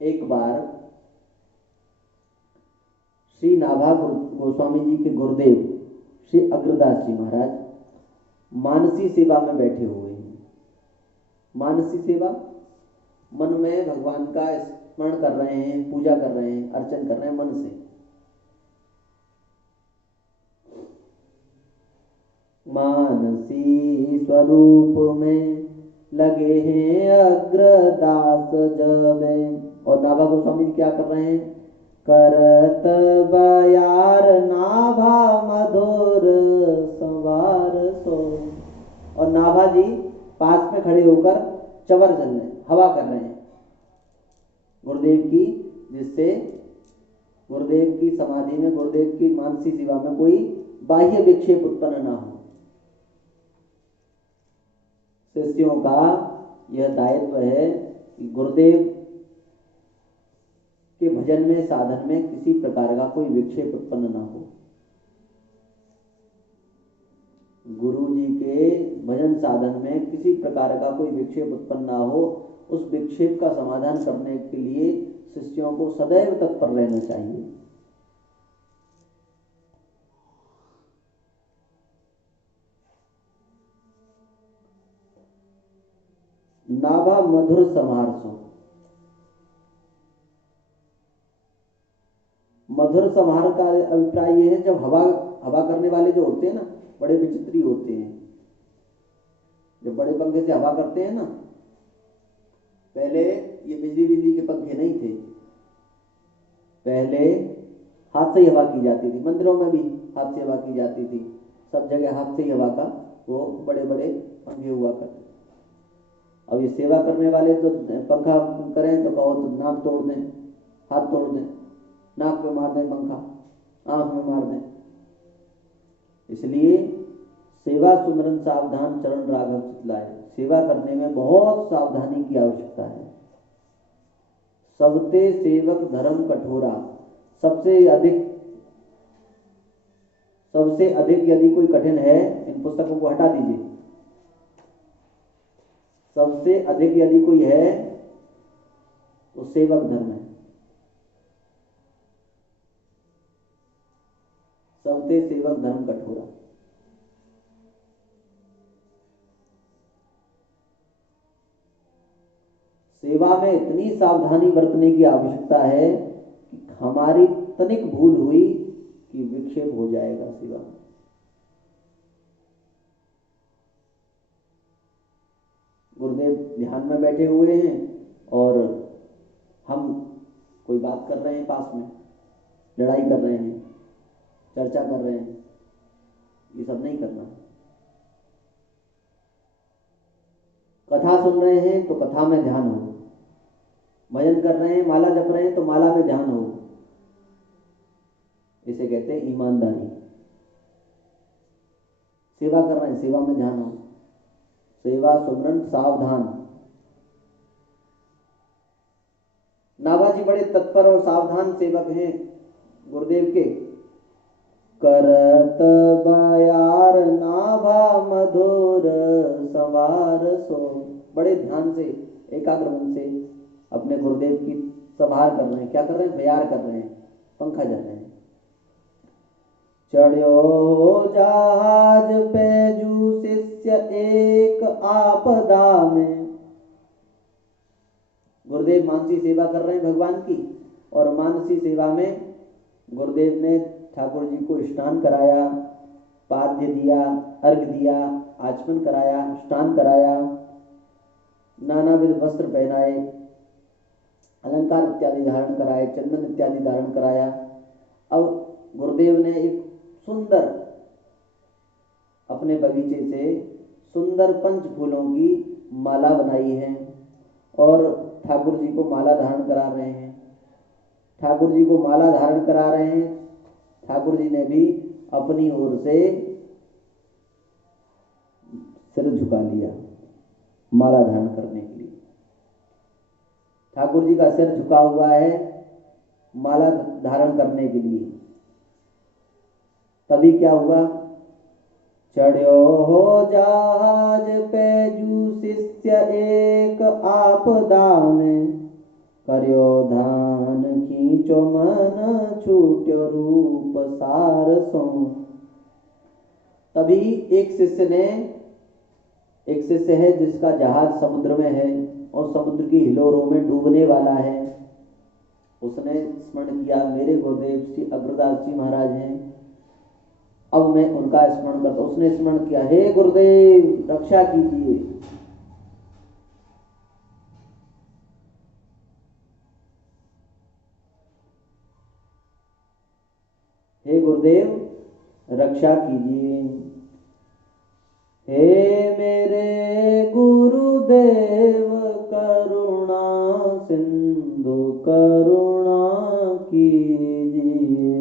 एक बार श्री नाभा गोस्वामी जी के गुरुदेव श्री अग्रदास जी महाराज मानसी सेवा में बैठे हुए हैं। मानसी सेवा, मन में भगवान का स्मरण कर रहे हैं, पूजा कर रहे हैं, अर्चन कर रहे हैं मन से। मानसी स्वरूप में लगे हैं अग्रदास जबे। और नाभा गोस्वामी जी क्या कर रहे हैं? करत बयार नाभा मधुर संवार सो। और नाभा जी पास में खड़े होकर चवर चल रहे हैं, हवा कर रहे हैं गुरुदेव की, जिससे गुरुदेव की समाधि में, गुरुदेव की मानसी सेवा में कोई बाह्य विक्षेप उत्पन्न ना हो। शिष्यों का यह दायित्व है कि गुरुदेव के भजन में, साधन में किसी प्रकार का कोई विक्षेप उत्पन्न ना हो। गुरु जी के भजन साधन में किसी प्रकार का कोई विक्षेप उत्पन्न ना हो, उस विक्षेप का समाधान करने के लिए शिष्यों को सदैव तत्पर रहना चाहिए। नाभा मधुर समारसो। मधुर समार का अभिप्राय यह है, जब हवा करने वाले जो होते हैं ना, बड़े विचित्री होते हैं। जब बड़े पंखे से हवा करते हैं ना, पहले ये बिजली के पंखे नहीं थे, पहले हाथ से ही हवा की जाती थी। मंदिरों में भी हाथ से हवा की जाती थी, सब जगह हाथ से ही हवा का वो बड़े बड़े पंखे हुआ करते। अब ये सेवा करने वाले तो पंखा करें तो कहो तो नाक तोड़ दें, हाथ तोड़ दें, नाक पे मार दें पंखा, आंख में मार दें। इसलिए सेवा सुमरन सावधान चरण राघव चितलाए। सेवा करने में बहुत सावधानी की आवश्यकता है। सबते सेवक धर्म कठोरा। सबसे अधिक यदि कोई कठिन है, इन पुस्तकों को हटा दीजिए। सबसे अधिक यदि कोई है तो सेवक धर्म है। सबते सेवक धर्म कठोरा। सेवा में इतनी सावधानी बरतने की आवश्यकता है कि हमारी तनिक भूल हुई कि विक्षेप हो जाएगा सेवा में। गुरुदेव ध्यान में बैठे हुए हैं और हम कोई बात कर रहे हैं, पास में लड़ाई कर रहे हैं, चर्चा कर रहे हैं, ये सब नहीं करना। कथा सुन रहे हैं तो कथा में ध्यान हो, भजन कर रहे हैं, माला जप रहे हैं तो माला में ध्यान हो। इसे कहते हैं ईमानदारी। सेवा कर रहे हैं, सेवा में ध्यान हो, सेवा सुमरन सावधान। नाभाजी बड़े तत्पर और सावधान सेवक हैं गुरुदेव के। करत बयार नाभा मधुर सवार सो, बड़े ध्यान से एकाग्र मन से अपने गुरुदेव की संभाल कर रहे हैं। क्या कर रहे हैं? बयार कर रहे हैं, पंखा जल रहे हैं। चढ़्यो जहाज पे जू शिष्य एक आपदा में। गुरुदेव मानसी सेवा कर रहे हैं भगवान की, और मानसी सेवा में गुरुदेव ने ठाकुर जी को स्नान कराया, पाद्य दिया, अर्घ दिया, आचमन कराया, स्नान कराया, नानाविध वस्त्र पहनाए, अलंकार इत्यादि धारण कराए, चंदन इत्यादि धारण कराया। अब गुरुदेव ने एक सुंदर अपने बगीचे से सुंदर पंच फूलों की माला बनाई है और ठाकुर जी को माला धारण करा रहे हैं। ठाकुर जी को माला धारण करा रहे हैं। ठाकुर जी ने भी अपनी ओर से सिर झुका लिया माला धारण करने के लिए। ठाकुर जी का सिर झुका हुआ है माला धारण करने के लिए। तभी क्या हुआ? चढ़्यो हो जहाज पे जू शिष्य एक आपदा में, कर्यो ध्यान खींचो मन छूट्यो रूप सार सो। तभी एक शिष्य है जिसका जहाज समुद्र में है और समुद्र की हिलोरों में डूबने वाला है। उसने स्मरण किया मेरे गुरुदेव श्री अग्रदास जी महाराज हैं, अब मैं उनका स्मरण करता। उसने स्मरण किया, हे गुरुदेव रक्षा कीजिए। हे गुरुदेव रक्षा कीजिए। हे मेरे गुरुदेव करुणा सिंधु करुणा कीजिए।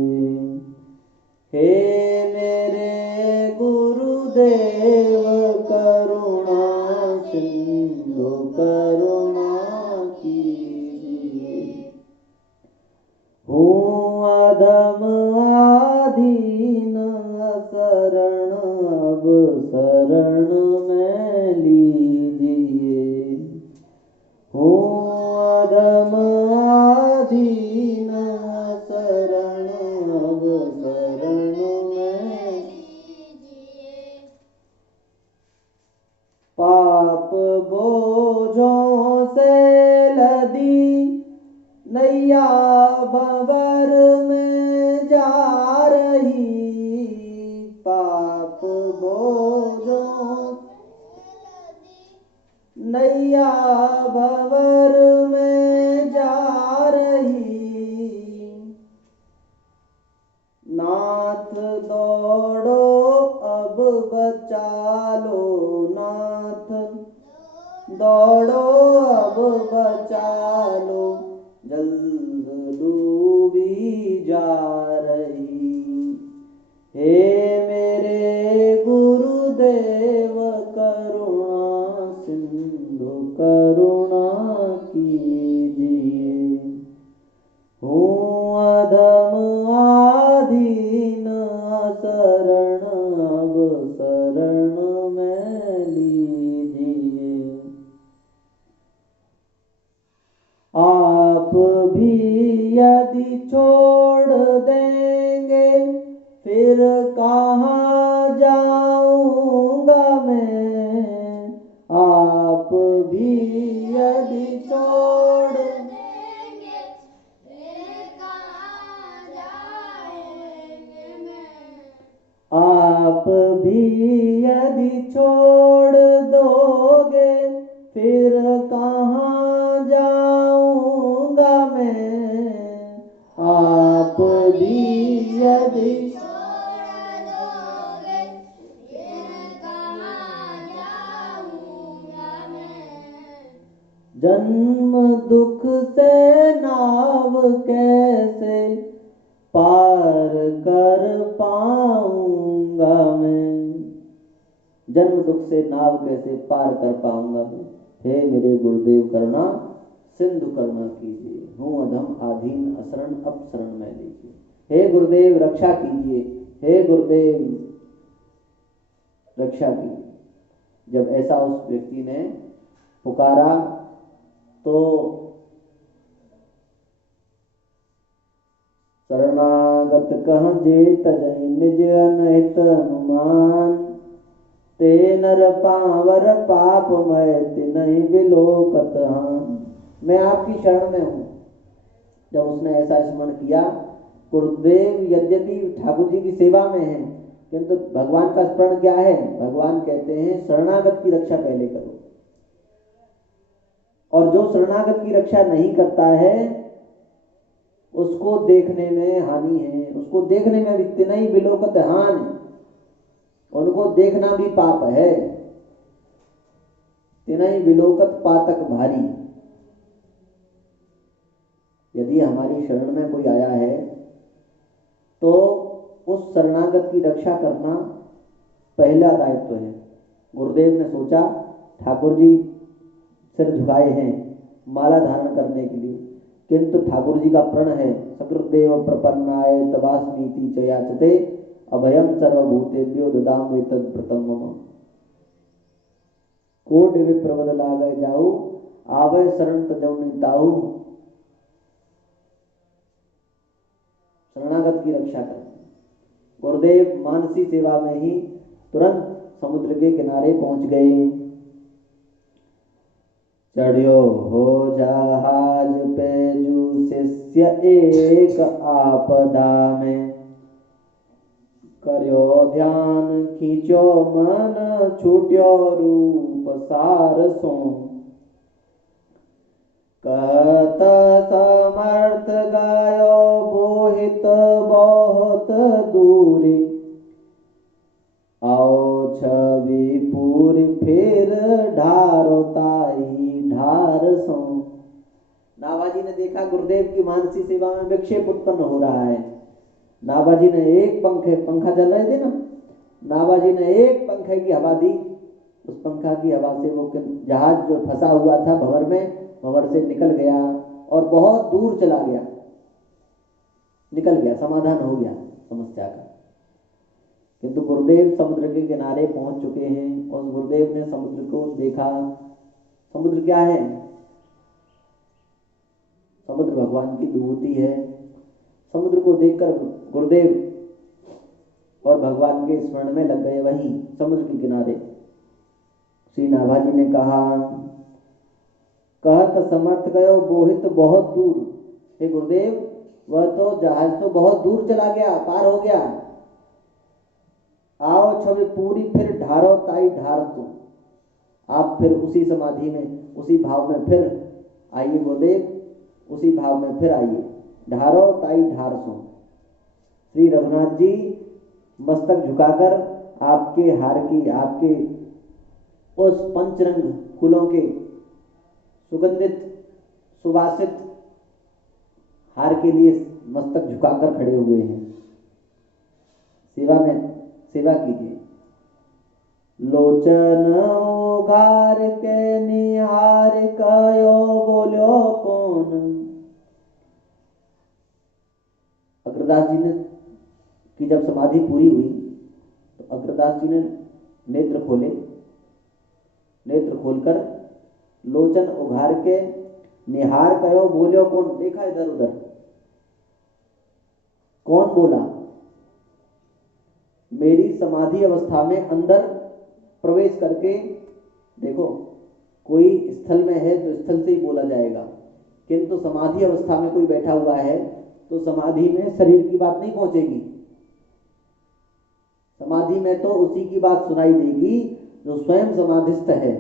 हे मेरे गुरुदेव करुणा सिंधु करुणा कीजिए। हूँ अधम आधीन शरण अब शरण में लीजिए। हूँ अधम आधीन शरण अब शरण में लीजिए। पाप बोझों से लदी नैया भंवर में जा रही। पाप बोझों नैया भंवर में जा रही। नाथ दौड़ो अब बचा लो, नाथ दौड़ो अब बचा लो, जल्द डूबी जा रही। हे मेरे गुरुदेव करुणा सिंधु करुणा कीजिए। हूँ अधम आधीन शरण अब शरण में लीजिए। आप भी यदि छोड़ देंगे फिर कहाँ जाऊंगा मैं। आप भी यदि छोड़ देंगे फिर कहाँ जाएंगे मैं। आप भी यदि छोड़ दोगे फिर कहाँ जाऊंगा मैं। आप भी यदि छोड़ दोगे फिर कहाँ जाऊंगा मैं। जन्म दुख से नाव कैसे पार जन्म दुख से नाव कैसे पार कर पाऊंगा मैं। हे मेरे गुरुदेव करुणा सिंधु करुणा कीजिए, हूँ अधम आधीन असरण अब शरण में लीजिए। हे गुरुदेव रक्षा कीजिए, हे गुरुदेव रक्षा कीजिए। जब ऐसा उस व्यक्ति ने पुकारा तो शरणागत कह जे तजै निज अनहित अनुमान, ते नर पावर पाप मैं तिन्हि बिलोकत हान। मैं आपकी शरण में हूँ। जब उसने ऐसा स्मरण किया, गुरुदेव यद्यपि ठाकुर जी की सेवा में है, किंतु भगवान का स्मरण क्या है? भगवान कहते हैं शरणागत की रक्षा पहले करो। और जो शरणागत की रक्षा नहीं करता है उसको देखने में हानि है, उसको देखने में भी तिनहि बिलोकत हान, उनको देखना भी पाप है। तिनहि बिलोकत पातक भारी। यदि हमारी शरण में कोई आया है तो उस शरणागत की रक्षा करना पहला दायित्व है। गुरुदेव ने सोचा ठाकुर जी सिर झुकाए हैं माला धारण करने के लिए, किंतु ठाकुर जी का प्रण है सकृदेव प्रपन्नाय तवास्मीति च याचते अभयम सर्वभूतेभ्यो ददामि तद्व्रतम मम। कोटि विप्रवद लागे जाऊ आवै शरण तजौ निताऊ। शरणागत की रक्षा करनी। गुरुदेव मानसी सेवा में ही तुरंत समुद्र के किनारे पहुंच गए। चढ़ियो हो जहाज पे जू शिष्य एक आपदा में, करो ध्यान खींचो मन छूट्यो रूप सार सो। कहत समर्थ गायो बोहित बहुत दूरी, आओ छवि पूरी फिर ढारो ताई ढार सो। नाभाजी ने देखा गुरुदेव की मानसी सेवा में विक्षेप उत्पन्न हो रहा है। नाभाजी ने एक पंखा चल रहे थे ना, नाभाजी ने एक पंखे की हवा दी। उस पंखा की हवा से वो जहाज जो फंसा हुआ था भंवर में, भंवर से निकल गया और बहुत दूर चला गया, निकल गया, समाधान हो गया समस्या का। किंतु गुरुदेव समुद्र के किनारे पहुंच चुके हैं और गुरुदेव ने समुद्र को देखा। समुद्र क्या है? समुद्र भगवान की विभूति है। समुद्र को देखकर गुरुदेव और भगवान के स्मरण में लग गए। वहीं समुद्र के किनारे श्री नाभाजी ने कहा, कहत समर्थ गयो बोहित बहुत दूर। हे गुरुदेव, वह तो जहाज तो बहुत दूर चला गया, पार हो गया। आओ छवि पूरी फिर ढारो ताई ढार तू। आप फिर उसी समाधि में, उसी भाव में फिर आइए गुरुदेव, उसी भाव में फिर आइए। ढारो ताई ढार सो। श्री रघुनाथ जी मस्तक झुकाकर आपके हार की, आपके उस पंचरंग फूलों के सुगंधित सुवासित हार के लिए मस्तक झुकाकर खड़े हुए हैं। सेवा कीजिए। लोचन उघार के निहार कयो बोलो कौन। अग्रदास जी ने की जब समाधि पूरी हुई तो अग्रदास जी ने नेत्र खोले। नेत्र खोलकर लोचन उघार के निहार कयो बोलो कौन। देखा इधर उधर, कौन बोला? मेरी समाधि अवस्था में अंदर प्रवेश करके देखो, कोई स्थल में है तो स्थल से ही बोला जाएगा, किंतु समाधि अवस्था में कोई बैठा हुआ है तो समाधि में शरीर की बात नहीं पहुंचेगी। समाधि में तो उसी की बात सुनाई देगी जो स्वयं समाधिस्थ है,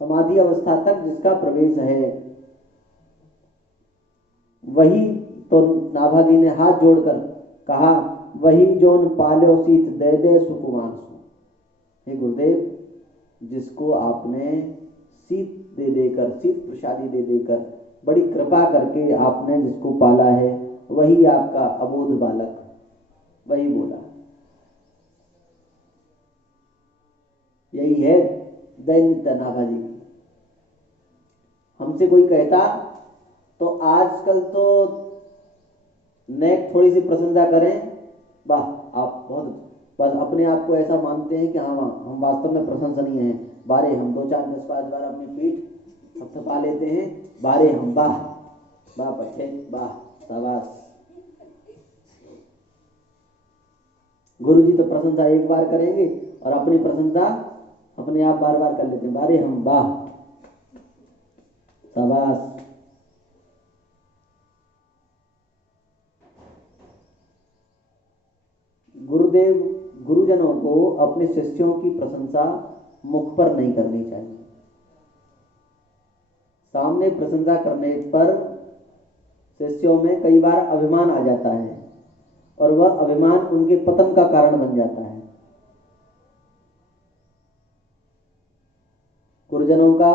समाधि अवस्था तक जिसका प्रवेश है। वही तो नाभाजी ने हाथ जोड़कर कहा, वही जोन पालो सीत दे दे सुकुमार सु। हे गुरुदेव, जिसको आपने सीत दे देकर, सीत प्रसादी दे देकर, बड़ी कृपा करके आपने जिसको पाला है, वही आपका अबोध बालक, वही बोला। यही है दैन्यता नाभाजी की। हमसे कोई कहता तो आजकल तो नेक थोड़ी सी प्रशंसा करें, वाह आप बहुत, बस अपने आप को ऐसा मानते हैं कि हाँ हम वास्तव में प्रशंसनीय हैं। बारे हम 2-4-10-5 बार अपनी पीठ थपथपा लेते हैं, बारे हम वाह वाह पट्टे वाह शाबाश। गुरु जी तो प्रशंसा एक बार करेंगे और अपनी प्रशंसा अपने आप बार बार कर लेते हैं, बारे हम वाह शाबाश। गुरुदेव गुरुजनों को अपने शिष्यों की प्रशंसा मुख पर नहीं करनी चाहिए। सामने प्रशंसा करने पर शिष्यों में कई बार अभिमान आ जाता है और वह अभिमान उनके पतन का कारण बन जाता है। गुरुजनों का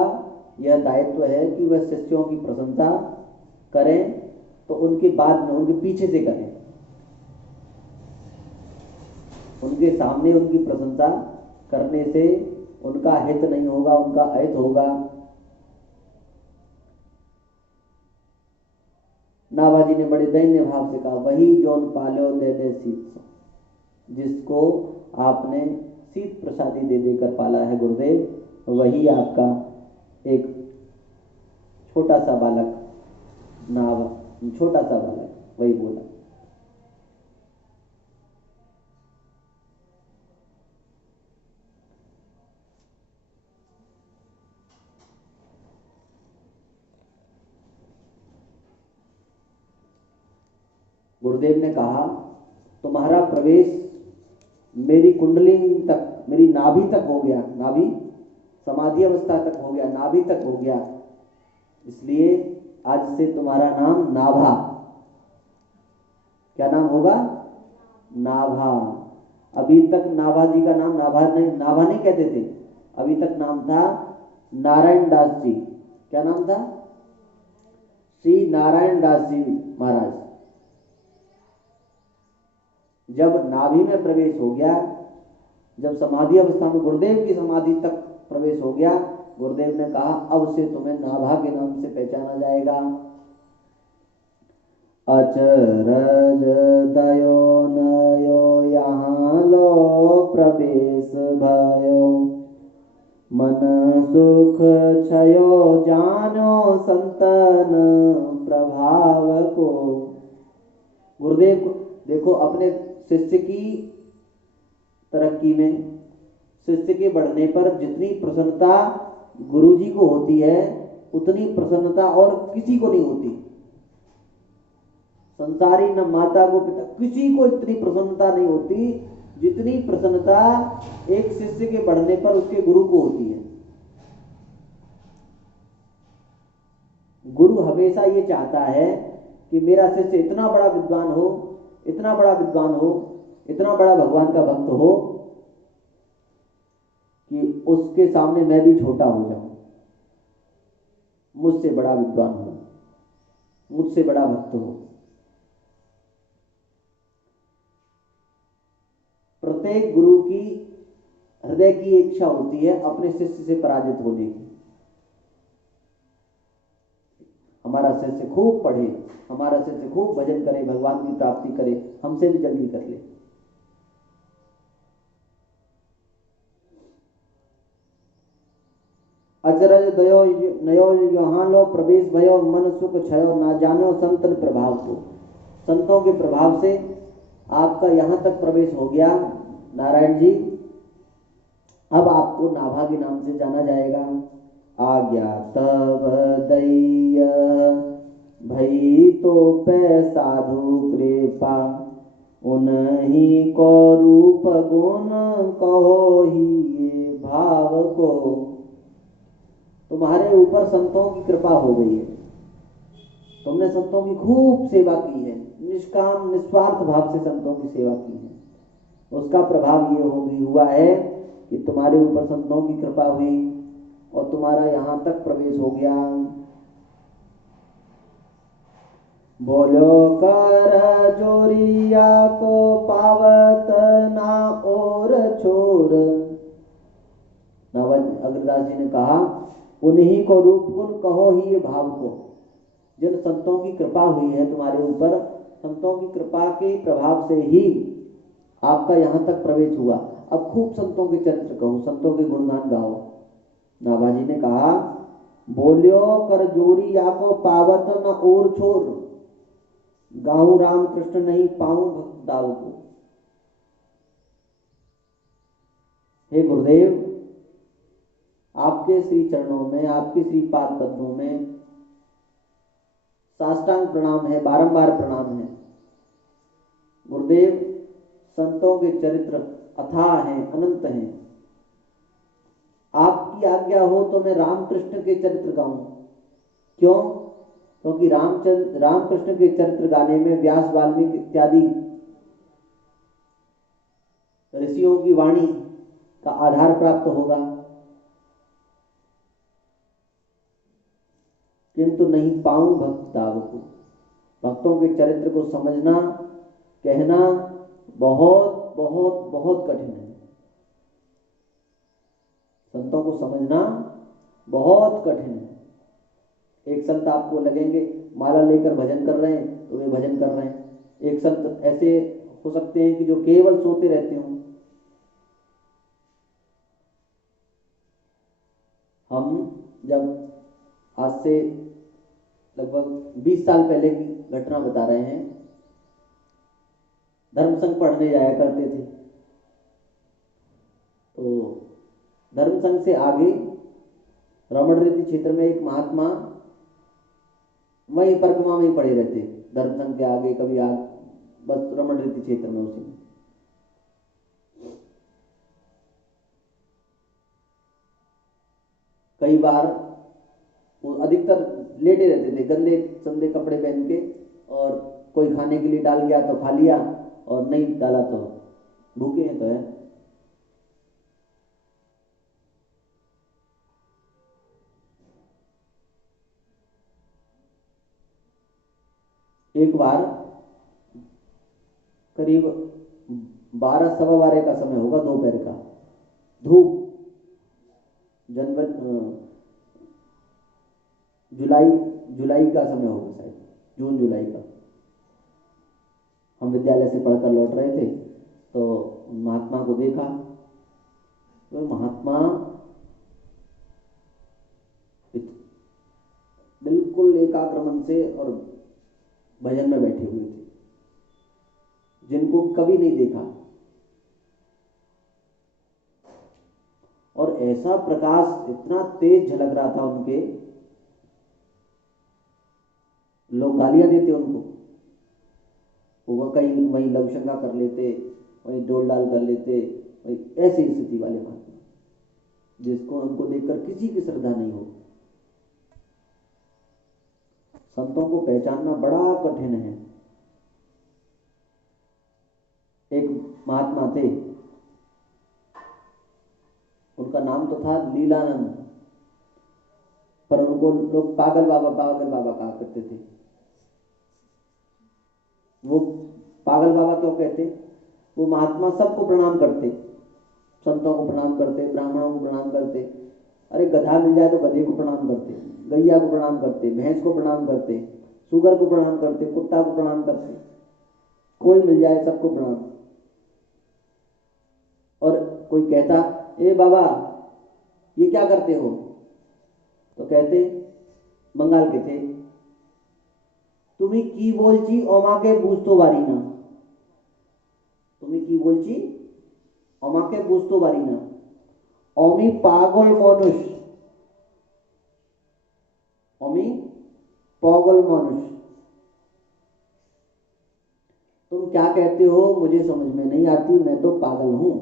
यह दायित्व है कि वह शिष्यों की प्रशंसा करें तो उनके बाद में उनके पीछे से करें, उनके सामने उनकी प्रशंसा करने से उनका हित नहीं होगा, उनका अहित होगा। नाभाजी ने बड़े दैन्य भाव से कहा, वही जौन पालो दे दे शीत, जिसको आपने शीत प्रसादी दे देकर पाला है गुरुदेव, वही आपका एक छोटा सा बालक, छोटा सा बालक वही बोला। गुरुदेव ने कहा, तुम्हारा प्रवेश मेरी कुंडली तक, मेरी नाभि तक हो गया, नाभि समाधि अवस्था तक हो गया, नाभि तक हो गया, इसलिए आज से तुम्हारा नाम नाभा। क्या नाम होगा? नाभा। अभी तक नाभा जी का नाम नाभा नहीं कहते थे, अभी तक नाम था नारायण दास जी। क्या नाम था? श्री नारायण दास जी महाराज। जब नाभि में प्रवेश हो गया, जब समाधि अवस्था में गुरुदेव की समाधि तक प्रवेश हो गया, गुरुदेव ने कहा अब से तुम्हें नाभा के नाम से पहचाना जाएगा। अचरज दयो नयो यहाँ लो प्रवेश भयो, मन सुख छयो जानो संतन प्रभाव को। गुरुदेव देखो अपने शिष्य की तरक्की में, शिष्य के बढ़ने पर जितनी प्रसन्नता गुरु जी को होती है उतनी प्रसन्नता और किसी को नहीं होती। संसारी न माता को पिता किसी को इतनी प्रसन्नता नहीं होती जितनी प्रसन्नता एक शिष्य के बढ़ने पर उसके गुरु को होती है। गुरु हमेशा ये चाहता है कि मेरा शिष्य इतना बड़ा विद्वान हो, इतना बड़ा विद्वान हो, इतना बड़ा भगवान का भक्त हो कि उसके सामने मैं भी छोटा हो जाऊं, मुझसे बड़ा विद्वान हो, मुझसे बड़ा भक्त हो। प्रत्येक गुरु की हृदय की इच्छा होती है अपने शिष्य से पराजित होने की। हमारा शिष्य खूब पढ़े, हमारा शिष्य खूब भजन करे, भगवान की प्राप्ति करे, हमसे भी जल्दी कर ले। अचरज दयो नयो यहाँ लो प्रवेश भयो, मन सुख छयो ना जानो संतन प्रभाव को। संतों के प्रभाव से आपका यहाँ तक प्रवेश हो गया नारायण जी, अब आपको नाभा के नाम से जाना जाएगा। आज्ञा तब दैय भई तो पै साधु कृपा, उन्हीं को रूप गुण कहो ही भाव को। तुम्हारे ऊपर संतों की कृपा हो गई है, तुमने संतों की खूब सेवा की है, निष्काम निस्वार्थ भाव से संतों की सेवा की है। उसका प्रभाव ये हुआ है कि तुम्हारे ऊपर संतों की कृपा हुई और तुम्हारा यहाँ तक प्रवेश हो गया। बोलो कर जोरिया को पावत ना और छोर, अग्रदास जी ने कहा, उन्हीं को रूप गुण कहो ही ये भाव को। जिन संतों की कृपा हुई है तुम्हारे ऊपर, संतों की कृपा के प्रभाव से ही आपका यहाँ तक प्रवेश हुआ। अब खूब संतों के चरित्र कहो, संतों के गुणगान गाओ। नाभाजी ने कहा, बोलियो कर जोरी या को पावत न और छोर, गाऊं राम कृष्ण नहीं पाऊं भक्त दाव को। हे गुरुदेव, आपके श्री चरणों में, आपके श्री पाद पद्मों में साष्टांग प्रणाम है, बारंबार प्रणाम है। गुरुदेव, संतों के चरित्र अथाह हैं, अनंत हैं। आपकी आज्ञा हो तो मैं रामकृष्ण के चरित्र गाऊं। क्यों? क्योंकि रामकृष्ण के चरित्र गाने में व्यास, वाल्मीकि इत्यादि ऋषियों की वाणी का आधार प्राप्त होगा। किंतु नहीं पाऊं भक्त दाव को। भक्तों के चरित्र को समझना, कहना बहुत बहुत बहुत कठिन है। संतों को समझना बहुत कठिन है। एक संत आपको लगेंगे माला लेकर भजन कर रहे हैं तो वे भजन कर रहे हैं। एक संत ऐसे हो सकते हैं कि जो केवल सोते रहते हों। हम जब आज से लगभग 20 साल पहले की घटना बता रहे हैं, धर्म संघ पढ़ने जाया करते थे। तो धर्म संघ से आगे रमणरीति क्षेत्र में एक महात्मा वहीं परिक्रमा में ही पड़े रहते। धर्म संघ के आगे कभी बस रमणरीति क्षेत्र में उसी में। कई बार वो अधिकतर लेटे रहते थे, गंदे संदे कपड़े पहन के, और कोई खाने के लिए डाल गया तो खा लिया, और नहीं डाला तो भूखे हैं तो है। एक बार करीब 12 सवा 12 का समय होगा, दोपहर का, धूप, जुलाई का समय होगा शायद, जून जुलाई का। हम विद्यालय से पढ़कर लौट रहे थे तो महात्मा को देखा। तो महात्मा बिल्कुल एकाग्र मन से और भजन में बैठे हुए थे, जिनको कभी नहीं देखा। और ऐसा प्रकाश इतना तेज झलक रहा था उनके, लोग गालियां देते उनको, वो कहीं वहीं लवशंका कर लेते, वहीं डोल डाल कर लेते, वहीं ऐसी स्थिति वाले महात्मा जिसको उनको देखकर किसी की श्रद्धा नहीं हो। संतों को पहचानना बड़ा कठिन है। एक महात्मा थे, उनका नाम तो था लीलानंद, पर उनको लोग पागल बाबा कहा करते थे। वो पागल बाबा क्यों कहते? वो महात्मा सबको प्रणाम करते, संतों को प्रणाम करते, ब्राह्मणों को प्रणाम करते। अरे गधा मिल जाए तो गधे को प्रणाम करते, गैया को प्रणाम करते, भैंस को प्रणाम करते, सुगर को प्रणाम करते, कुत्ता को प्रणाम करते, कोई मिल जाए सबको प्रणाम। और कोई कहता, ए बाबा ये क्या करते हो? तो कहते, बंगाल के थे, তুমি কি বলছি আমাকে বুঝতে পারি না, তুমি কি বলছি আমাকে বুঝতে পারি না, আমি পাগল মানুষ, আমি पागल मानुष। तुम क्या कहते हो मुझे समझ में नहीं आती, मैं तो पागल हूं।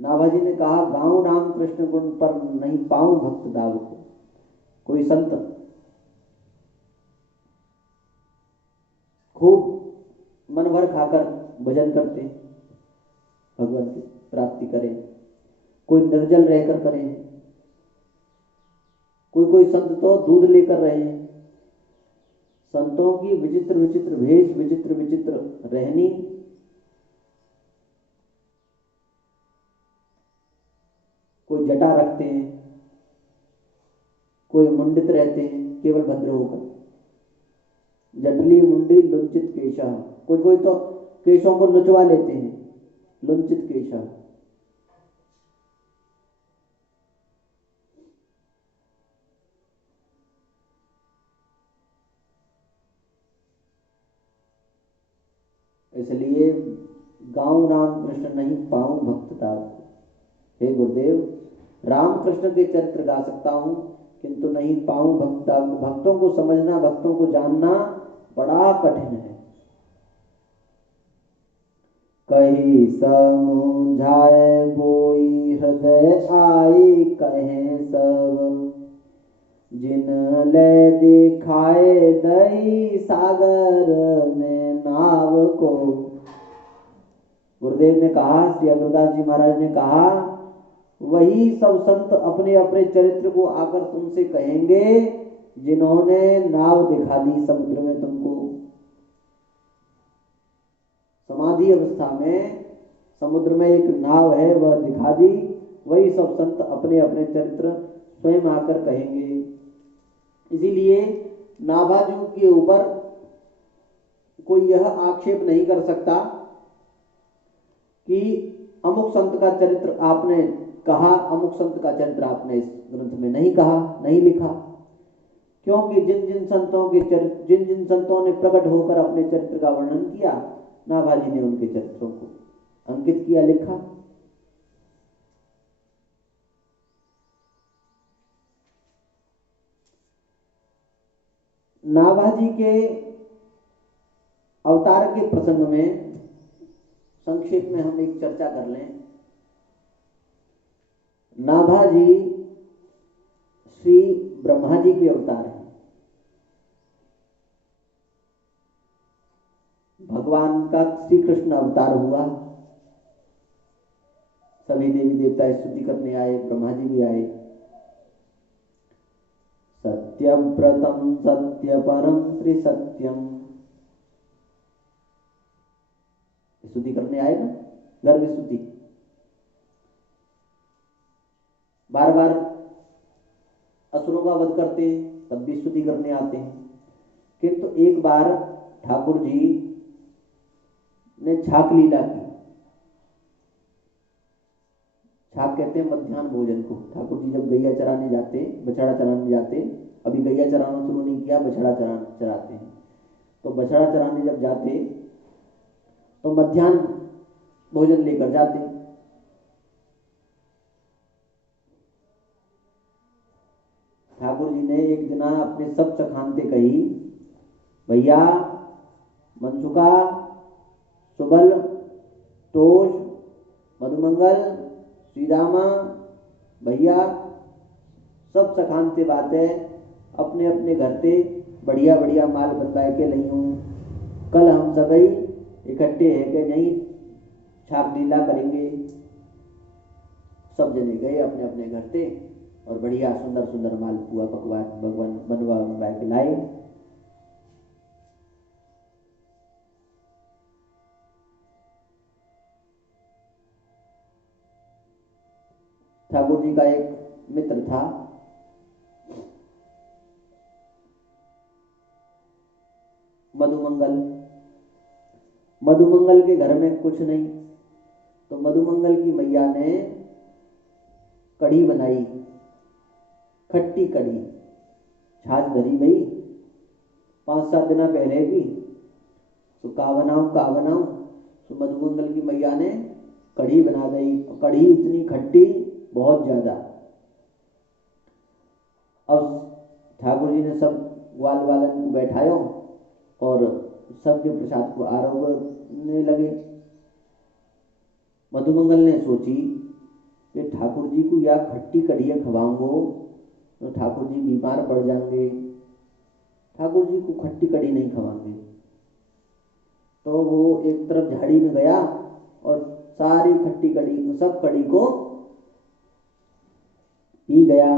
नाभाजी ने कहा, गाऊं राम कृष्ण गुण पर नहीं पाऊं भक्त दाव को। कोई संत खूब मन भर खाकर भजन करते, भगवान की प्राप्ति करें, कोई निर्जल रहकर करें, कोई संत तो दूध लेकर रहे हैं। संतों की विचित्र विचित्र भेष, विचित्र विचित्र रहनी, जटा रखते हैं, कोई मुंडित रहते हैं केवल भद्र होकर, जटली मुंडी लुंचित केशा, कोई कोई तो केशों को लुचवा लेते हैं, लुंचित केशा। इसलिए गाँव राम कृष्ण नहीं पाऊं भक्त दास। हे गुरुदेव, राम कृष्ण के चरित्र गा सकता हूं किंतु नहीं पाऊं भक्त। भक्तों को समझना, भक्तों को जानना बड़ा कठिन है। कही समझाए बोई हृदय आई, कहे सब जिन ले दिखाए दई सागर में नाव को। गुरुदेव ने कहा, श्री अग्रदास जी महाराज ने कहा, वही सब संत अपने अपने चरित्र को आकर तुमसे कहेंगे जिन्होंने नाव दिखा दी समुद्र में तुमको। समाधि अवस्था में समुद्र में एक नाव है, वह दिखा दी। वही सब संत अपने अपने चरित्र स्वयं आकर कहेंगे। इसीलिए नाभाजू के ऊपर कोई यह आक्षेप नहीं कर सकता कि अमुक संत का चरित्र आपने कहा, अमुक संत का चरित्र आपने इस ग्रंथ में नहीं कहा, नहीं लिखा। क्योंकि जिन जिन संतों ने प्रकट होकर अपने चरित्र का वर्णन किया, नाभाजी ने उनके चरित्रों को अंकित किया, लिखा। नाभाजी के अवतार के प्रसंग में संक्षेप में हम एक चर्चा कर लें। नाभाजी श्री ब्रह्मा जी के अवतार हैं। भगवान का श्री कृष्ण अवतार हुआ, सभी देवी देवता स्तुति करने आए, ब्रह्मा जी भी आए। सत्यव्रतम सत्य परम त्रिसत्यम, स्तुति करने आए ना, गर्भ स्तुति। बार बार असुरों का वध करते हैं, तब भी स्तुति करने आते हैं। किंतु एक बार ठाकुर जी ने छाक लीला की। छाक कहते हैं मध्याह्न भोजन को। ठाकुर जी जब गैया चराने जाते, बछड़ा चराने जाते, अभी गैया चराना शुरू नहीं किया, बछड़ा चराते हैं, तो बछड़ा चराने जब जाते तो मध्याह्न भोजन लेकर जाते। ठाकुर जी ने एक दिन अपने सब चखानते कही, भैया मनसुखा, सुबल, तोष, मधुमंगल, श्रीरामा, भैया सब चखानते बातें अपने अपने घर से बढ़िया बढ़िया माल बनवा के लाई हूँ। कल हम सभी इकट्ठे है कि नहीं छाप लीला करेंगे। सब जने गए अपने अपने घर से और बढ़िया सुंदर सुंदर माल पुआ पकवान भगवान बनवा के लाए। ठाकुर जी का एक मित्र था, मधुमंगल। मधुमंगल के घर में कुछ नहीं, तो मधुमंगल की मैया ने कढ़ी बनाई, खट्टी कढ़ी। छाछ धरी गई 5-7 दिन पहले भी, तो का बनाऊं। तो मधुमंगल की मैया ने कढ़ी बना दी। कढ़ी इतनी खट्टी, बहुत ज्यादा। अब ठाकुर जी ने सब ग्वाल वालन को बैठायो और सबके प्रसाद को आरोगने लगे। मधुमंगल ने सोची कि ठाकुर जी को या खट्टी कढ़िया खवाऊंगो तो ठाकुर जी बीमार पड़ जाएंगे, ठाकुर जी को खट्टी कढ़ी नहीं खवाएंगे। तो वो एक तरफ झाड़ी में गया और सारी खट्टी कढ़ी, सब कढ़ी को पी गया।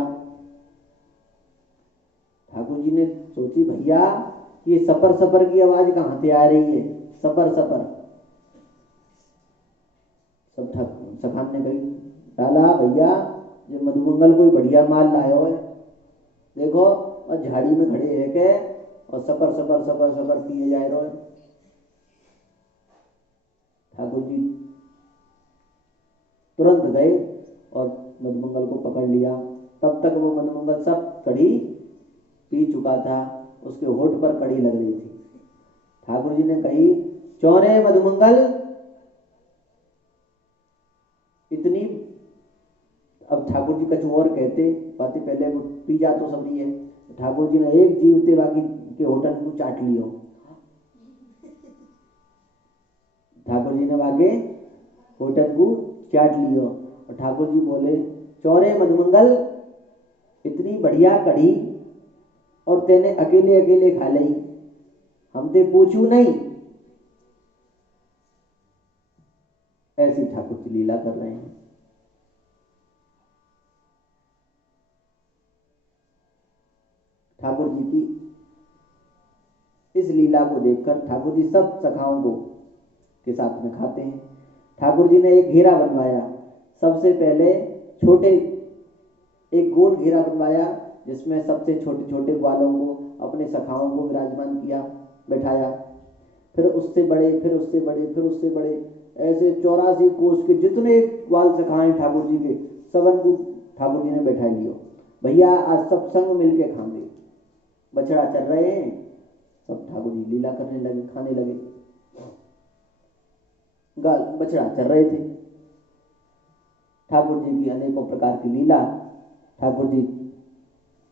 ठाकुर जी ने सोची, भैया ये सपर सपर की आवाज कहां से आ रही है, सपर सपर। सब सखान ने कही डाला, भैया ये मधुमंगल कोई बढ़िया माल लायो है, देखो और झाड़ी में खड़े है के और सपर सपर सपर सपर पिए जाए रहे। ठाकुर जी तुरंत गए और मधुमंगल को पकड़ लिया। तब तक वो मधुमंगल सब कड़ी पी चुका था, उसके होठ पर कड़ी लग रही थी। ठाकुर जी ने कही, चौरे मधुमंगल इतनी। अब ठाकुर जी कछु और कहते बातें, पहले वो पी जा तो सब है। ठाकुर जी ने एक जीवते बाकी के होठन को चाट लियो। ठाकुर जी ने बागे होठन को चाट लियो और ठाकुर जी बोले, चौरे मधुमंगल इतनी बढ़िया कढ़ी और तेने अकेले अकेले खा ली, हम ते पूछू नहीं। ऐसी ठाकुर जी लीला कर रहे हैं। ठाकुर जी की इस लीला को देखकर ठाकुर जी सब सखाओं को के साथ में खाते हैं। ठाकुर जी ने एक घेरा बनवाया। सबसे पहले छोटे एक गोल घेरा बनवाया जिसमें सबसे छोटे छोटे ग्वालों को, अपने सखाओं को विराजमान किया, बैठाया। फिर उससे बड़े, फिर उससे बड़े, फिर उससे बड़े, ऐसे 84 कोस के जितने ग्वाल सखाए ठाकुर जी के, सबन को ठाकुर जी ने बैठा लियो। भैया आज सब संग मिलके खाएंगे। बछड़ा चल रहे हैं, सब ठाकुर जी लीला करने लगे, खाने लगे। गाल बछड़ा चल रहे थे। ठाकुर जी की अनेकों प्रकार की लीला ठाकुर जी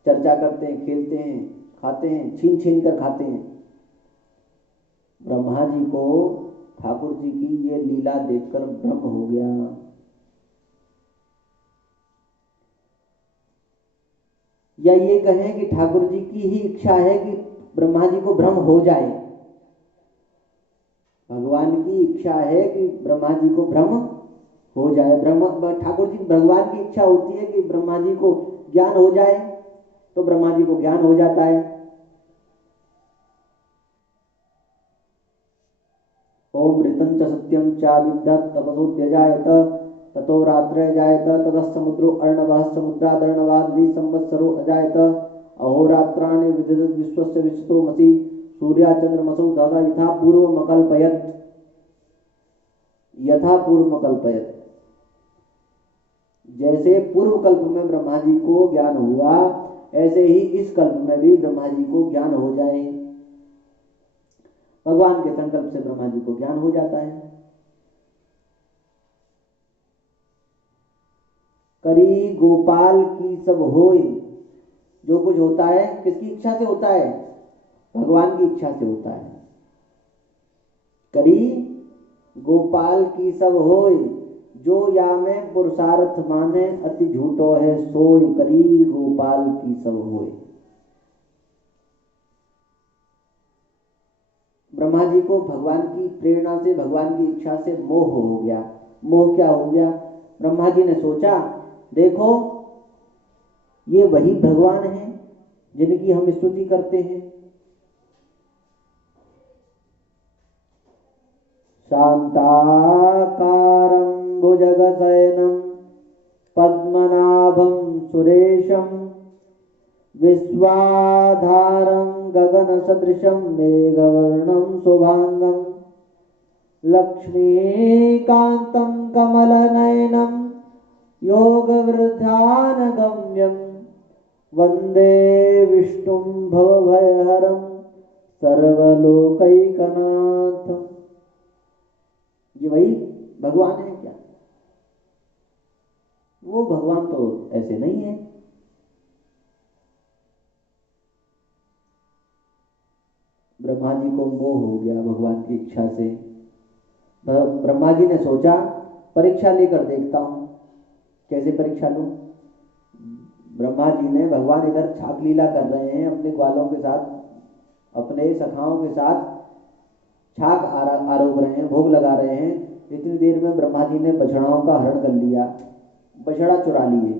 चर्चा करते हैं, खेलते हैं, खाते हैं, छीन छीन कर खाते हैं। ब्रह्मा जी को ठाकुर जी की ये लीला देखकर भ्रम हो गया। या ये कहें कि ठाकुर जी की ही इच्छा है कि ब्रह्मा जी को भ्रम हो जाए। भगवान की इच्छा है कि ब्रह्मा जी को भ्रम हो जाए। ठाकुर जी भगवान की इच्छा होती है कि ब्रह्मा जी को ज्ञान हो जाए, तो ब्रह्मा जी को ज्ञान हो जाता है। ओम ऋतं च सत्यम च विद्यात् तपसोऽध्यजायत ततो रात्रे जायत ततः समुद्रो अर्णवः समुद्रादर्णवादि संवत्सरो अजायत अहोरात्राणि विदधत् विश्वस्य विश्वतो मसि सूर्या चंद्रमसौ दादा यथा पूर्वमकल्पयत्। यथा पूर्वमकल्पयत्, जैसे पूर्व कल्प में ब्रह्मा जी को ज्ञान हुआ, ऐसे ही इस कल्प में भी ब्रह्मा जी को ज्ञान हो जाए। भगवान के संकल्प से ब्रह्मा जी को ज्ञान हो जाता है। करी गोपाल की सब होय, जो कुछ होता है किसकी इच्छा से होता है? भगवान की इच्छा से होता है। करी गोपाल की सब होय, जो या में पुरुषार्थ माने अति झूठो है सोय। करी गोपाल की सब होय। ब्रह्मा जी को भगवान की प्रेरणा से, भगवान की इच्छा से मोह हो गया। मोह क्या हो गया? ब्रह्मा जी ने सोचा, देखो ये वही भगवान हैं जिनकी हम स्तुति करते हैं। शांताकारं भुजगशयनं पद्मनाभं सुरेशं विश्वाधारं गगनसदृशं मेघवर्णं शुभांगं लक्ष्मीकान्तं कमलनयनं योगवृद्धानगम्यं वन्दे विष्णुं भवभयहरं सर्वलोकैकनाथम्। ये वही भगवान है क्या? वो भगवान तो ऐसे नहीं है। ब्रह्मा जी को मोह हो गया भगवान की इच्छा से। ब्रह्मा जी ने सोचा, परीक्षा लेकर देखता हूं। कैसे परीक्षा लूं? ब्रह्मा जी ने, भगवान इधर छाक लीला कर रहे हैं अपने ग्वालों के साथ, अपने सखाओं के साथ छाक आरोप रहे हैं, भोग लगा रहे हैं। इतनी देर में ब्रह्मा जी ने बछड़ाओं का हरण कर लिया, बछड़ा चुरा लिए।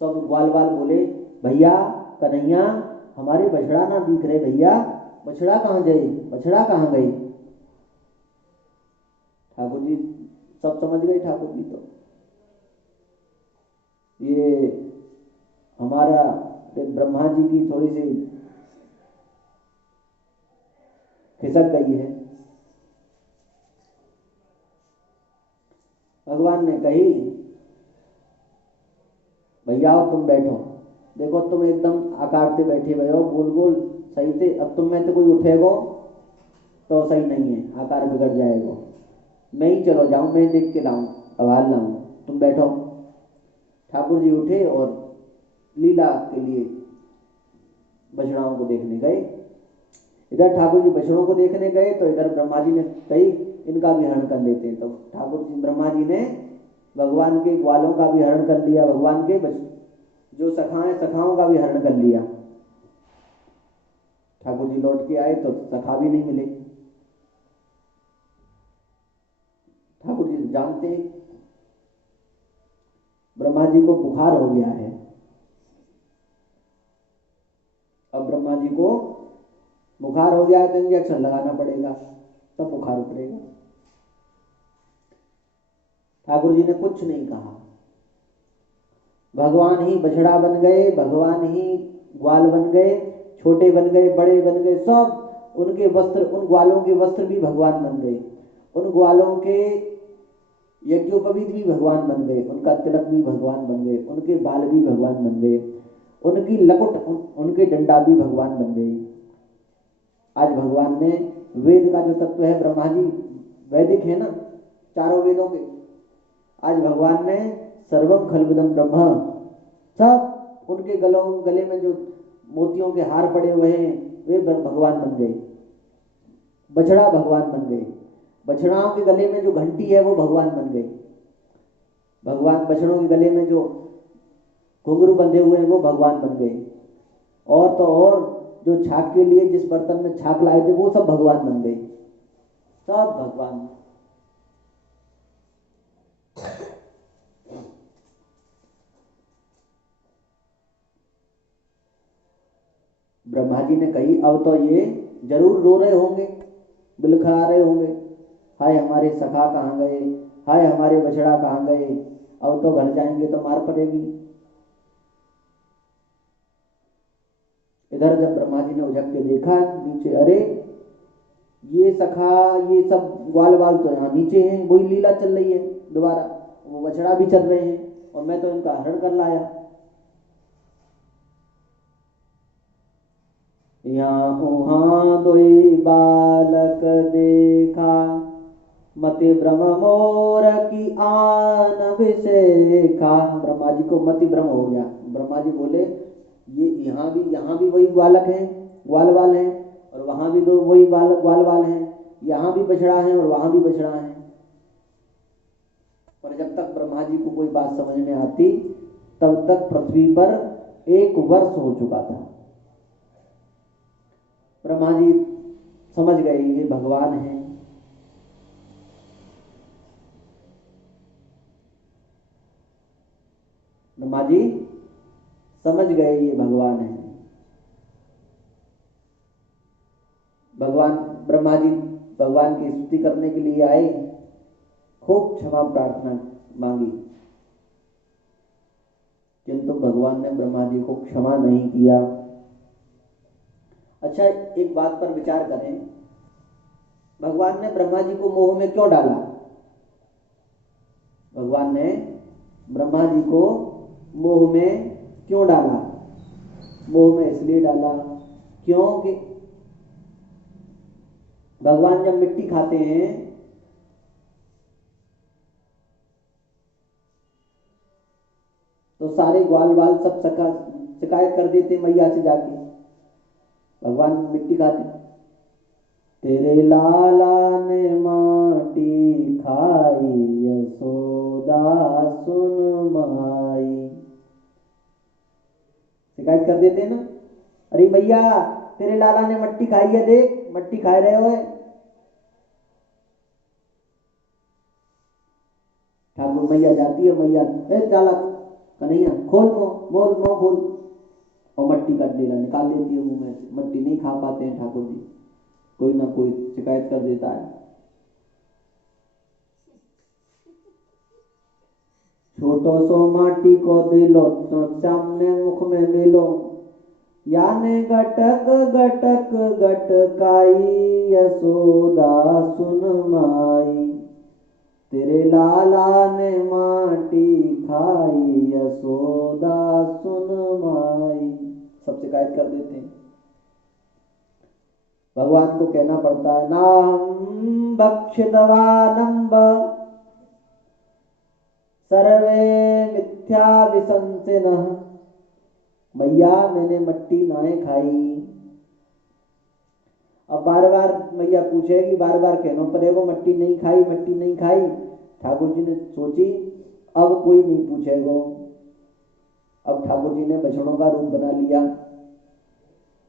सब ग्वाल बाल बोले, भैया कन्हैया हमारे बछड़ा ना दिख रहे, भैया बछड़ा कहाँ गई, बछड़ा कहाँ गई? ठाकुर जी सब समझ गए ठाकुर जी। तो ये हमारा ब्रह्मा जी की थोड़ी सी खिसक गई है। भगवान ने कही भैया तुम बैठो, देखो तुम एकदम आकार से बैठे हुए हो, गोल गोल सही से, अब तुम में तो कोई उठेगो तो सही नहीं है, आकार बिगड़ जाएगा, मैं ही चलो जाऊं, मैं देख के लाऊं, आवाज लाऊं, तुम बैठो। ठाकुर जी उठे और लीला के लिए बछड़ाओं को देखने गए। इधर ठाकुर जी बछड़ों को देखने गए तो इधर ब्रह्मा जी ने कही इनका भी हरण कर लेते हैं। तो ठाकुर जी ब्रह्मा जी ने भगवान के ग्वालों का भी हरण कर लिया, भगवान के जो सखाएं सखाओं का भी हरण कर लिया। ठाकुर जी लौट के आए तो सखा भी नहीं मिले। ठाकुर जी जानते ब्रह्मा जी को बुखार हो गया है, अब ब्रह्मा जी को बुखार हो गया है तो इंजेक्शन लगाना पड़ेगा, तब बुखार उतरेगा। ठाकुर जी ने कुछ नहीं कहा, भगवान ही बछड़ा बन गए, भगवान ही ग्वाल बन गए, छोटे बन गए, बड़े बन गए, सब उनके वस्त्र, उन ग्वालों के वस्त्र भी भगवान बन गए, उन ग्वालों के यज्ञोपवीत भी भगवान बन गए, उनका तिलक भी भगवान बन गए, उनके बाल भी भगवान बन गए, उनकी लकुट, उनके डंडा भी भगवान बन गए। आज भगवान ने वेद का जो तत्व है, ब्रह्मा जी वैदिक है ना, चारों वेदों के, आज भगवान ने सर्वम खलविदम ब्रह्म, सब उनके गले में जो मोतियों के हार पड़े हुए हैं वे भगवान बन गए, बछड़ा भगवान बन गए, बछड़ाओं के गले में जो घंटी है वो भगवान बन गई, भगवान बछड़ों के गले में जो घुंघरू बंधे हुए हैं वो भगवान बन गए, और तो और जो छाक के लिए जिस बर्तन में छाक लाए थे वो सब भगवान बन गए, सब भगवान। ब्रह्मा जी ने कही अब तो ये जरूर रो रहे होंगे, बिलखा रहे होंगे, हाय हमारे सखा कहाँ गए, हाय हमारे बछड़ा कहाँ गए, अब तो घर जाएंगे तो मार पड़ेगी। इधर जब ब्रह्मा जी ने उझक के देखा नीचे, अरे ये सखा, ये सब ग्वाल वाल तो यहाँ नीचे हैं, वही लीला चल रही है दोबारा, वो बछड़ा भी चल रहे हैं और मैं तो इनका हरण कर लाया। यहाँ उहाँ दोई बालक देखा, मति भ्रम मोर की आन विशेखा। ब्रह्मा जी को मति भ्रम हो गया, ब्रह्मा जी बोले ये यहाँ भी वही बालक हैं, ग्वाल वाल हैं, और वहां भी दो वही बालक ग्वाल वाल हैं, यहाँ भी बछड़ा है और वहां भी बछड़ा है। पर जब तक ब्रह्मा जी को कोई बात समझ में आती तब तक पृथ्वी पर 1 वर्ष हो चुका था। ब्रह्मा जी समझ गए ये भगवान है। ब्रह्मा जी समझ गए ये भगवान है। भगवान ब्रह्मा जी भगवान की स्तुति करने के लिए आए, खूब क्षमा प्रार्थना मांगी, किंतु भगवान ने ब्रह्मा जी को क्षमा नहीं किया। अच्छा, एक बात पर विचार करें, भगवान ने ब्रह्मा जी को मोह में क्यों डाला? भगवान ने ब्रह्मा जी को मोह में क्यों डाला? मोह में इसलिए डाला क्योंकि भगवान जब मिट्टी खाते हैं तो सारे ग्वाल वाल सब शिकायत कर देते मैया से जाके, भगवान मिट्टी खाते, तेरे लाला ने माटी खाई यशोदा सुन माई, शिकायत कर देते हैं ना, अरे मैया तेरे लाला ने मट्टी खाई है, देख मट्टी खा रहे हो। ठाकुर मैया जाती है, मैया चाला कन्हैया खोल मोल मुंह खोल, और मट्टी का डेला निकाल देती है मुंह में से। मट्टी नहीं खा पाते हैं ठाकुर जी, कोई ना कोई शिकायत कर देता है। छोटो सो माटी को दिलो तो सामने मुख में मिलो, याने गटक गटक गटकाई यशोदा सुन माई, तेरे लाला ने माटी खाई यशोदा सुन माई। सब शिकायत कर देते हैं। भगवान को कहना पड़ता है ना हम भक्षितवानंब सर्वे मिथ्या विसंसिनः, मैया मैंने मट्टी नाए खाई। अब बार बार मैया पूछेगी, बार बार कहना पड़ेगा मट्टी नहीं खाई, मट्टी नहीं खाई। ठाकुर जी ने सोची अब कोई नहीं पूछेगा। अब ठाकुर जी ने बछड़ों का रूप बना लिया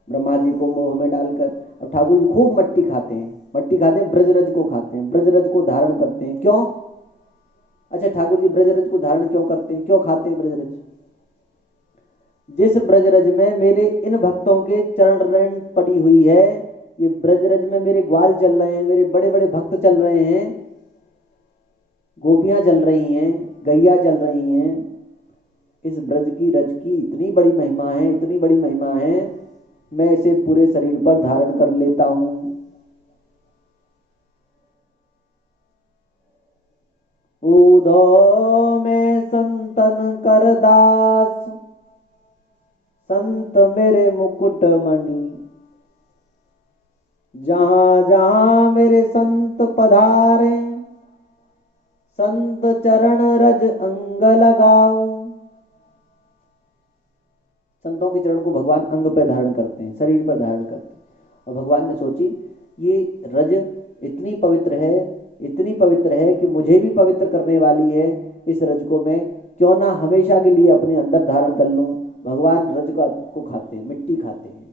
ब्रह्मा जी को मोह में डालकर। अब ठाकुर जी खूब मट्टी खाते हैं, मट्टी खाते हैं, ब्रजरज को खाते हैं, ब्रजरज को धारण करते हैं। क्यों? अच्छा, ठाकुर जी ब्रजरज को धारण क्यों करते हैं, क्यों खाते हैं ब्रजरज? जिस ब्रजरज में मेरे इन भक्तों के चरण रेण पड़ी हुई है, ये ब्रजरज में मेरे ग्वाल चल रहे हैं, मेरे बड़े बड़े भक्त चल रहे हैं, गोपियां चल रही हैं, गैया चल रही हैं। इस ब्रज की रज की इतनी बड़ी महिमा है, इतनी बड़ी महिमा है, मैं इसे पूरे शरीर पर धारण कर लेता हूं। उधो में संतन कर दास, संत मेरे मुकुट मणि, जहां जहां मेरे संत पधारे, संत चरण रज अंग लगाओ। संतों के चरण को भगवान अंग पर धारण करते हैं, शरीर पर धारण करते हैं। और भगवान ने सोची ये रज इतनी पवित्र है, इतनी पवित्र है कि मुझे भी पवित्र करने वाली है। इस रज को मैं क्यों ना हमेशा के लिए अपने अंदर धारण कर लूं। भगवान रज को खाते हैं, मिट्टी खाते हैं।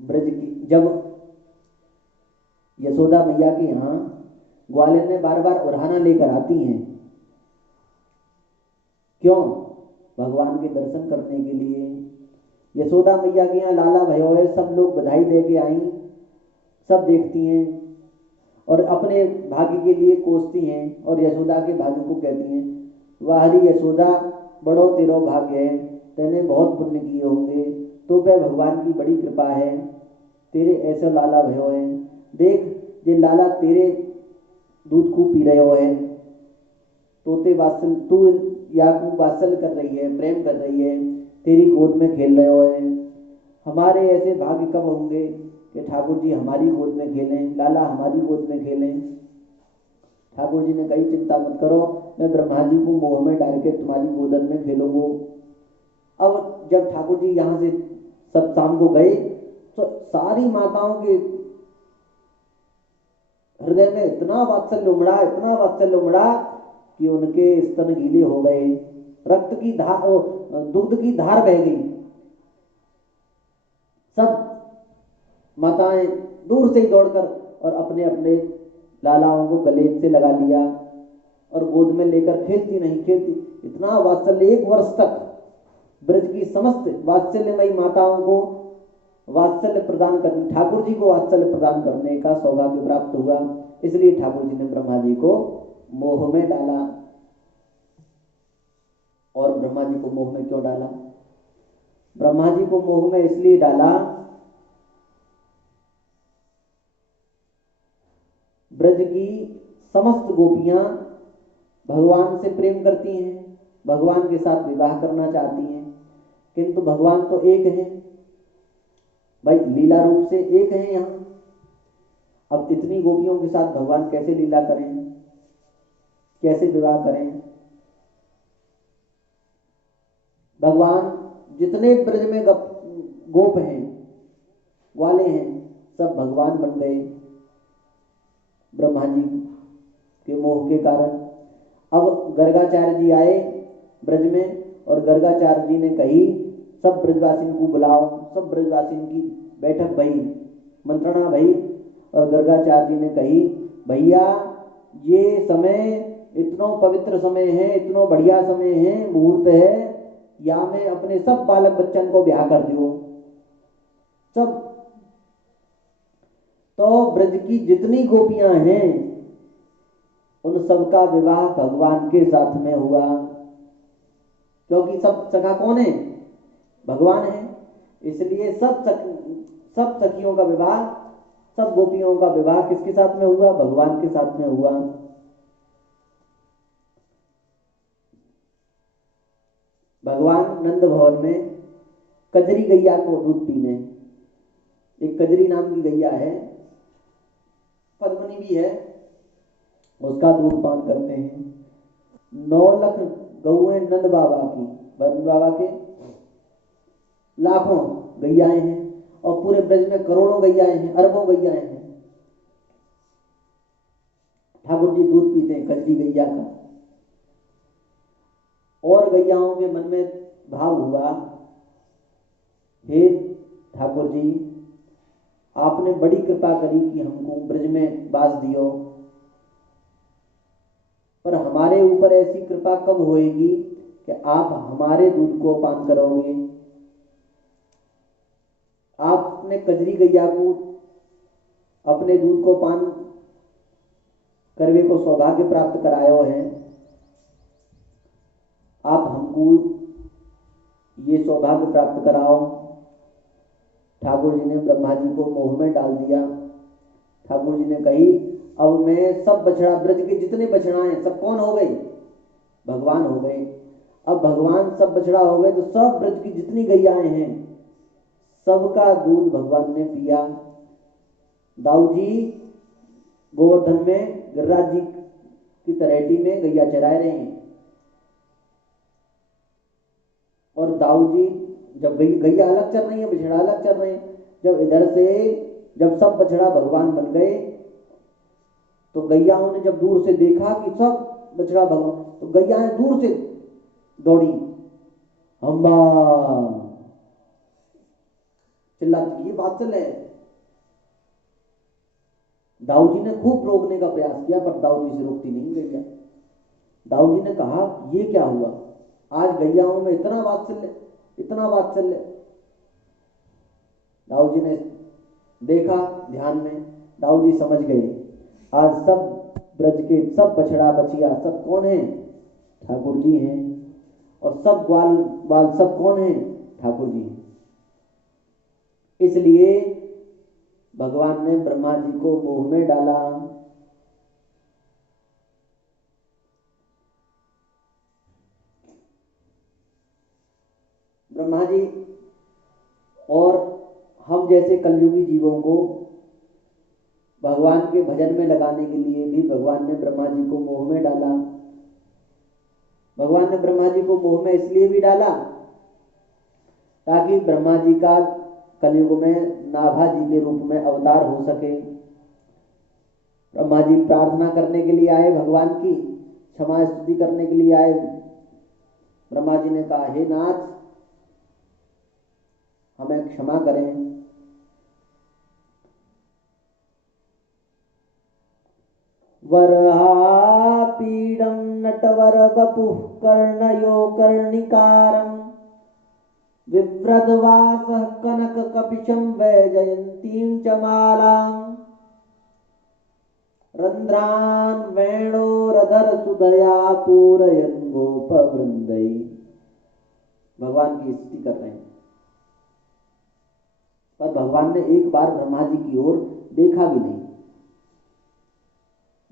ब्रज की जब यशोदा मैया के यहाँ ग्वालियर में बार बार उड़ाना लेकर आती हैं, क्यों? भगवान के दर्शन करने के लिए। यशोदा मैया के यहाँ लाला भयो है, सब लोग बधाई दे के आई, सब देखती हैं और अपने भाग्य के लिए कोसती हैं और यशोदा के भाग्य को कहती हैं, वाहरी यशोदा बड़ो तेरो भाग्य है, तेने बहुत पुण्य किए होंगे, तो पे भगवान की बड़ी कृपा है, तेरे ऐसे लाला भयो है। देख ये लाला तेरे दूध को पी रहे हो है, तोते वात्सल तू याकूब वात्सल कर रही है, प्रेम कर रही है, तेरी गोद में खेल रहे हो है। हमारे ऐसे भाग्य कब होंगे कि ठाकुर जी हमारी गोद में खेलें, लाला हमारी गोद में खेलें। ठाकुर जी ने कही चिंता मत करो, मैं ब्रह्मा जी को मोह में डाल के तुम्हारी गोदन में खेलूंगा। अब जब ठाकुर जी यहाँ से सब शाम को गए तो सारी माताओं के हृदय में इतना वात्सल्य उमड़ा, इतना वात्सल्य उमड़ा कि उनके स्तन गीले हो गए, रक्त की धार, दूध की धार बह गई। सब माताएं दूर से ही दौड़कर और अपने अपने लालाओं को गले से लगा लिया और गोद में लेकर खेलती नहीं खेलती। इतना वात्सल्य, 1 वर्ष तक ब्रज की समस्त वात्सल्यमयी माताओं को वात्सल्य प्रदान करने, ठाकुर जी को वात्सल्य प्रदान करने का सौभाग्य प्राप्त हुआ। इसलिए ठाकुर जी ने ब्रह्मा जी को मोह में डाला। और ब्रह्मा जी को मोह में क्यों डाला? ब्रह्मा जी को मोह में इसलिए डाला, ब्रज की समस्त गोपियां भगवान से प्रेम करती हैं, भगवान के साथ विवाह करना चाहती हैं, किंतु भगवान तो एक है भाई, लीला रूप से एक है यहाँ। अब इतनी गोपियों के साथ भगवान कैसे लीला करें, कैसे विवाह करें? भगवान जितने ब्रज में गोप हैं, ग्वाले हैं, सब भगवान बन गए ब्रह्मा जी के मोह के कारण। अब गर्गाचार्य जी आए ब्रज में और गर्गाचार्य जी ने कही सब ब्रजवासियों को बुलाओ। सब ब्रजवासियों की बैठक भई, मंत्रणा भई और गर्गाचार्य जी ने कही भैया ये समय इतना पवित्र समय है, इतना बढ़िया समय है, मुहूर्त है, या में अपने सब बालक बच्चन को ब्याह कर दियो सब। तो ब्रज की जितनी गोपियां हैं उन सबका विवाह भगवान के साथ में हुआ, क्योंकि सब सखा कौन है? भगवान है। इसलिए सब सखियों का विवाह, सब गोपियों का विवाह किसके साथ में हुआ? भगवान के साथ में हुआ। भगवान नंद भवन में कजरी गैया को दूध पीने, एक कजरी नाम की गैया है, पद्मनी भी है, उसका दूध पान करते हैं। 9 लाख गौएं नंद बाबा के लाखों गैयाएं हैं, और पूरे ब्रज में करोड़ों गैयाएं हैं, अरबों गैयाएं हैं। ठाकुर जी दूध पीते हैं कजरी गैया का। और गैयाओं के मन में भाव हुआ, हे ठाकुर जी, आपने बड़ी कृपा करी कि हमको ब्रज में बास दियो, पर हमारे ऊपर ऐसी कृपा कब होएगी कि आप हमारे दूध को पान करोगे? आपने कजरी गैया को अपने दूध को पान करवे को सौभाग्य प्राप्त करायो है, आप हमको ये सौभाग्य प्राप्त कराओ। ठाकुर जी ने ब्रह्मा जी को मोह में डाल दिया। ठाकुर जी ने कही, अब मैं सब बछड़ा, ब्रज के जितने बछड़ाएं सब कौन हो गए? भगवान हो गए। अब भगवान सब बछड़ा हो गए तो सब ब्रज की जितनी गैयाएं हैं सबका दूध भगवान ने पिया। दाऊ जी गोवर्धन में गिरिराज जी की तरेटी में गैया चराए रहे हैं, और दाऊ जी जब गैया अलग चल रही है, बछड़ा अलग चल रहे हैं, जब इधर से जब सब बछड़ा भगवान बन गए तो गैयाओं ने जब दूर से देखा कि सब बछड़ा भगवान, तो गैयाएं दूर से दौड़ी, अम्बा चिल्लाती, ये बात चल है। दाऊ जी ने खूब रोकने का प्रयास किया, पर दाऊ जी से रोकती नहीं गैया। दाऊ जी ने कहा, ये क्या हुआ? आज गैयाओं में इतना वात्सल्य, इतना वात्सल्य। दाऊ जी ने देखा ध्यान में, दाऊ जी समझ गए, आज सब ब्रज के सब बछड़ा बछिया सब कौन है? ठाकुर जी हैं। और सब ग्वाल बाल सब कौन है? ठाकुर जी हैं। इसलिए भगवान ने ब्रह्मा जी को मोह में डाला। ब्रह्मा जी और हम जैसे कलयुगी जीवों को भगवान के भजन में लगाने के लिए भी भगवान ने ब्रह्मा जी को मोह में डाला। भगवान ने ब्रह्मा जी को मोह में इसलिए भी डाला ताकि ब्रह्मा जी का कलयुग में नाभा जी के रूप में अवतार हो सके। ब्रह्मा जी प्रार्थना करने के लिए आए, भगवान की क्षमा स्तुति करने के लिए आए। ब्रह्मा जी ने कहा, हे नाथ, हमें क्षमा करें। वरहापीडं नटवर वपुः कर्णयो कर्णिकारं विव्रतवासः कनककपिशं वैजयन्तीं च मालां रन्ध्रान् वेणोरधर सुधया पूरयन् गोपवृन्दै। भगवान की स्तुति कर रहे हैं, पर भगवान ने एक बार ब्रह्मा जी की ओर देखा भी नहीं।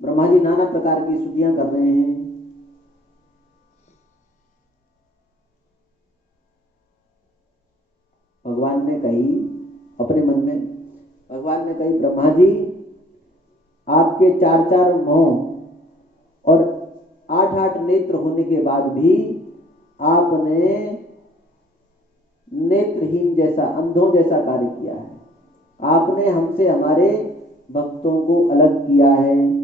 ब्रह्मा जी नाना प्रकार की स्तुतियां कर रहे हैं। भगवान ने कही अपने मन में, भगवान ने कही, ब्रह्मा जी, आपके 4 मुंह और 8 नेत्र होने के बाद भी आपने नेत्रहीन जैसा, अंधों जैसा कार्य किया है। आपने हमसे हमारे भक्तों को अलग किया है।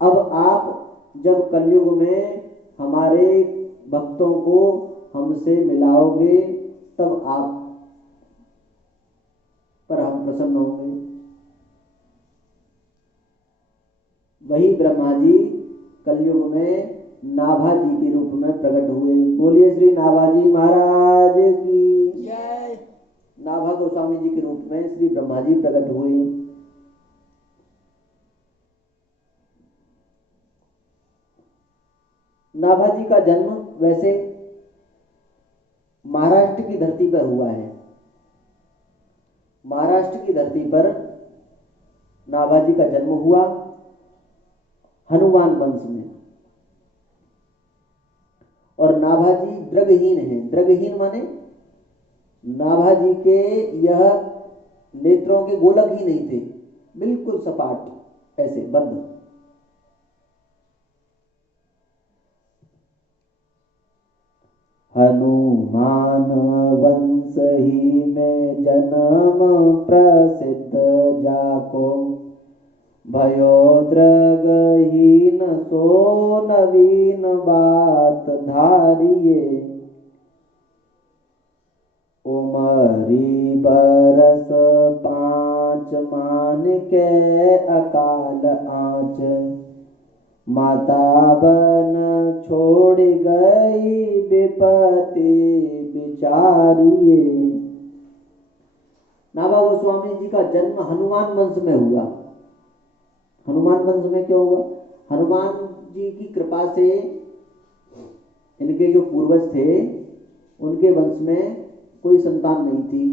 अब आप जब कलयुग में हमारे भक्तों को हमसे मिलाओगे तब आप पर हम प्रसन्न होंगे। वही ब्रह्मा जी कलयुग में नाभा जी के रूप में प्रकट हुए। बोलिए श्री नाभा जी महाराज की जय। नाभा गोस्वामी जी के रूप में श्री ब्रह्मा जी प्रकट हुए। नाभाजी का जन्म वैसे महाराष्ट्र की धरती पर हुआ है। महाराष्ट्र की धरती पर नाभाजी का जन्म हुआ, हनुमान वंश में। और नाभाजी दृगहीन है। दृगहीन माने नाभाजी के यह नेत्रों के गोलक ही नहीं थे, बिल्कुल सपाट ऐसे बंद। हनुमान वंश ही में जन्म प्रसिद्ध जाको, भयो दृगहीन सो नवीन बात धारिये। उमरी बरस 5 मान के अकाल आँच, माता बन छोड़ गई विपत्ति बिचारिये। नाभा गोस्वामी जी का जन्म हनुमान वंश में हुआ। हनुमान वंश में क्यों हुआ? हनुमान जी की कृपा से इनके जो पूर्वज थे उनके वंश में कोई संतान नहीं थी।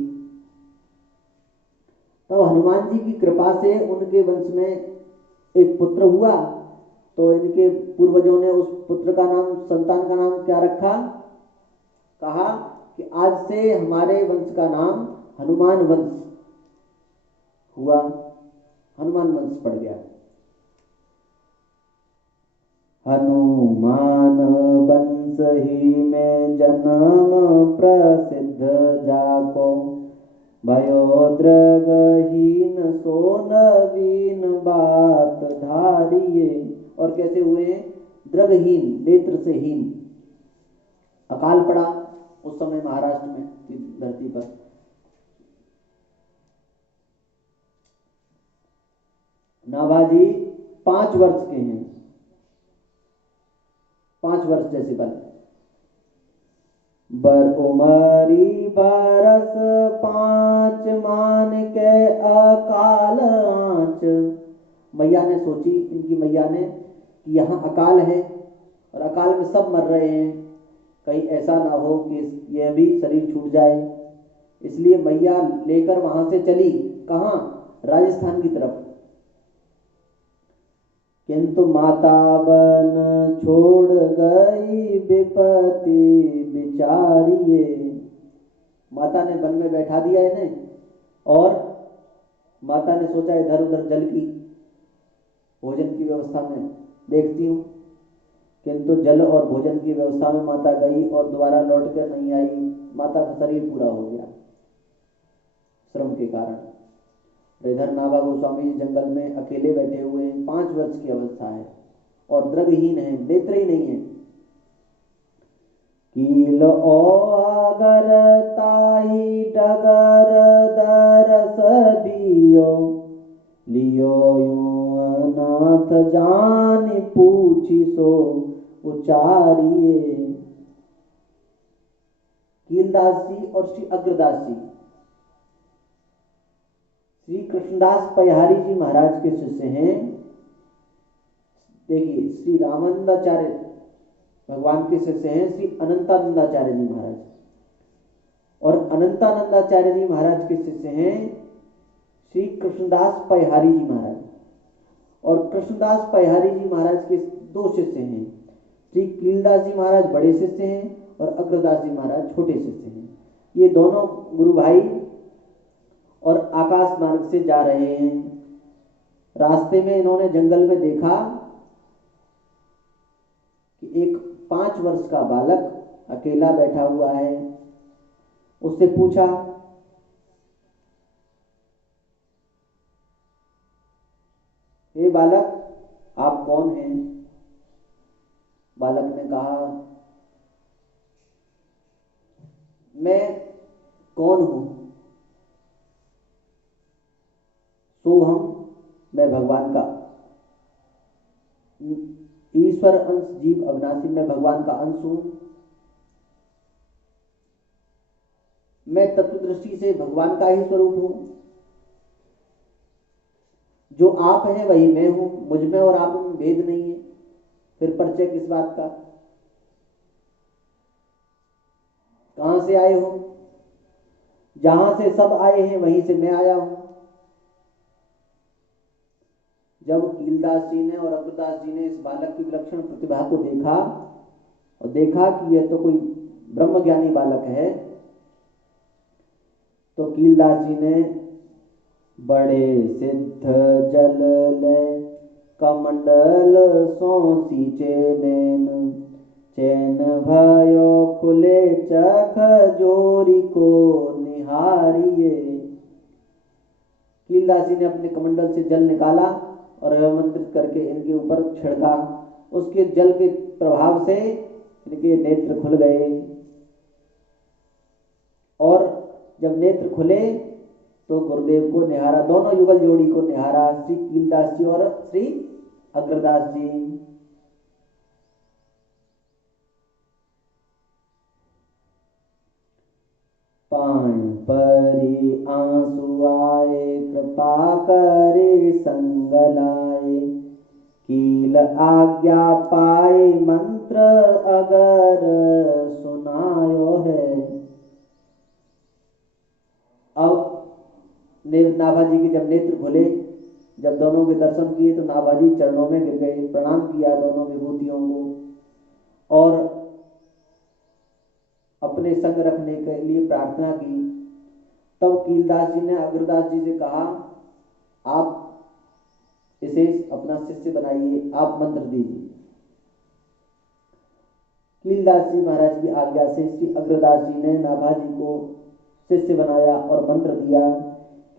तो हनुमान जी की कृपा से उनके वंश में एक पुत्र हुआ। तो इनके पूर्वजों ने उस पुत्र का नाम, संतान का नाम क्या रखा? कहा कि आज से हमारे वंश का नाम हनुमान वंश हुआ। हनुमान वंश पड़ गया। हनुमान वंश ही में जन्म प्रसिद्ध जाको, भयो दृगहीन सो नवीन बात धारिये। और कैसे हुए हैं? दृगहीन, नेत्र से हीन। अकाल पड़ा उस समय महाराष्ट्र में की धरती पर। नाभाजी 5 वर्ष के हैं, 5 वर्ष जैसे बल। बर उमरी बरस 5 मान के अकाल आँच। मैया ने सोची, इनकी मैया ने, कि यहाँ अकाल है और अकाल में सब मर रहे हैं, कहीं ऐसा ना हो कि यह भी शरीर छूट जाए। इसलिए मैया लेकर वहां से चली। कहाँ? राजस्थान की तरफ। किंतु माता बन छोड़ गई विपत्ति बिचारिये। माता ने वन में बैठा दिया इन्हें और माता ने सोचा इधर उधर जल की, भोजन की व्यवस्था में देखती हूँ। किंतु जल और भोजन की व्यवस्था में माता गई और दोबारा लौट कर नहीं आई। माता का शरीर पूरा हो गया श्रम के कारण। इधर नाभा गोस्वामी जी जंगल में अकेले बैठे हुए हैं, 5 वर्ष की अवस्था है और दृगहीन है, नेत्र ही नहीं है। कील अगर ताई डगर दरस दियो, लियो नाथ जान पूछी सो उचारिये। कीलदास जी और श्री अग्रदास जी श्री कृष्णदास पयहारी जी महाराज के शिष्य हैं। देखिए, श्री रामानंदाचार्य भगवान के शिष्य हैं श्री अनंतानंदाचार्य जी महाराज, और अनंतानंदाचार्य जी महाराज के शिष्य हैं श्री कृष्णदास पयहारी जी महाराज। और कृष्णदास पयहारी जी महाराज के 2 शिष्य हैं। श्री कीलदास जी महाराज बड़े शिष्य हैं और अग्रदास जी महाराज छोटे शिष्य हैं। ये दोनों गुरु भाई और आकाश मार्ग से जा रहे हैं। रास्ते में इन्होंने जंगल में देखा कि एक 5 वर्ष का बालक अकेला बैठा हुआ है। उससे पूछा, हे बालक, आप कौन हैं? बालक ने कहा, मैं कौन हूं? सोहम, मैं भगवान का ईश्वर अंश जीव अविनाशी, मैं भगवान का अंश हूं। मैं तत्व दृष्टि से भगवान का ही स्वरूप हूं। जो आप हैं वही मैं हूं, मुझ में और आप में भेद नहीं है। फिर परिचय किस बात का? कहां से आए हो? जहां से सब आए हैं वहीं से मैं आया हूं। जब कीलदास जी ने और अग्रदास जी ने इस बालक की विलक्षण प्रतिभा को देखा और देखा कि यह तो कोई ब्रह्मज्ञानी बालक है, तो कीलदास जी ने बड़े सिद्ध जल ले कमंडल सो सींचे नैन, चैन भयो खुले चख जोरी को निहारिये। कीलदास जी ने अपने कमंडल से जल निकाला और अभिमंत्रित करके इनके ऊपर छिड़का। उसके जल के प्रभाव से इनके नेत्र खुल गए और जब नेत्र खुले तो गुरुदेव को निहारा, दोनों युगल जोड़ी को निहारा, श्री कीलदास जी और श्री अग्रदास जी। पान परी आंसू आए कृपा करे संग लाए, कील आज्ञा पाए मंत्र अगर सुनायो है। अब नाभाजी के जब नेत्र खुले, जब दोनों के दर्शन किए तो नाभाजी चरणों में गिर गए, प्रणाम किया दोनों विभूतियों को और अपने संग रखने के लिए प्रार्थना की। तब कीलदास जी ने अग्रदास जी से कहा, आप इसे अपना शिष्य बनाइए, आप मंत्र दीजिए। कीलदास जी महाराज की आज्ञा से श्री अग्रदास जी ने नाभाजी को शिष्य बनाया और मंत्र दिया।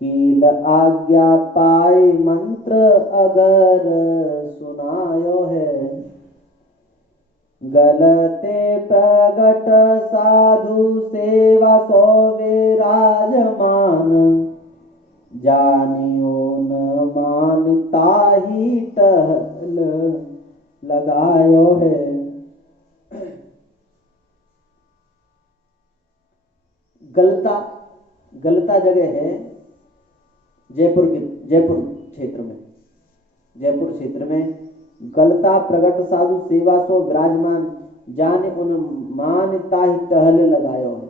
कील आज्ञा पाए मंत्र अगर सुनायो है, गलते प्रगट साधु सेवा सो विराजमान, जानियो न मानता ही टहल लगायो है। गलता, गलता जगह है जयपुर क्षेत्र में, जयपुर क्षेत्र में गलता प्रगट साधु सेवा सो विराजमान, जाने उन मानता ही टहल लगायो है।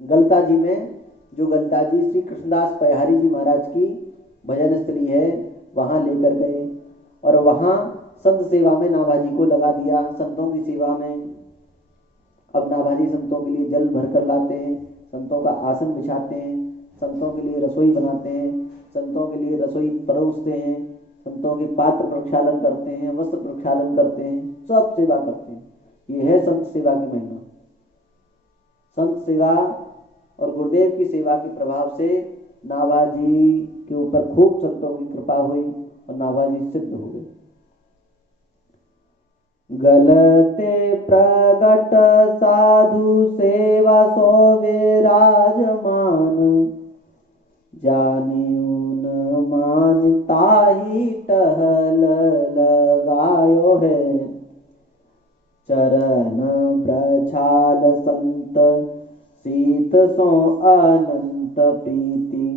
गलता जी में, जो गलता जी श्री कृष्णदास पयहारी जी महाराज की भजन स्थली है, वहां लेकर गए और वहां संत सेवा में नाभाजी को लगा दिया, संतों की सेवा में। अब नाभाजी संतों के लिए जल भरकर लाते हैं, संतों का आसन बिछाते हैं, संतों के लिए रसोई बनाते हैं, संतों के लिए रसोई परोसते हैं, संतों के पात्र प्रक्षालन करते हैं, वस्त्र प्रक्षालन करते हैं, सब सेवा करते हैं। ये है संत सेवा की महिमा। संत सेवा और गुरुदेव की सेवा के प्रभाव से नाभाजी के ऊपर खूब संतों की कृपा हुई और नाभाजी सिद्ध हो गए। गलते प्रगट साधु सेवा सो विराजमान, जानियो न मानता ही टहल लगायो है। चरण प्रछाल संत सीत सो अनंत प्रीति,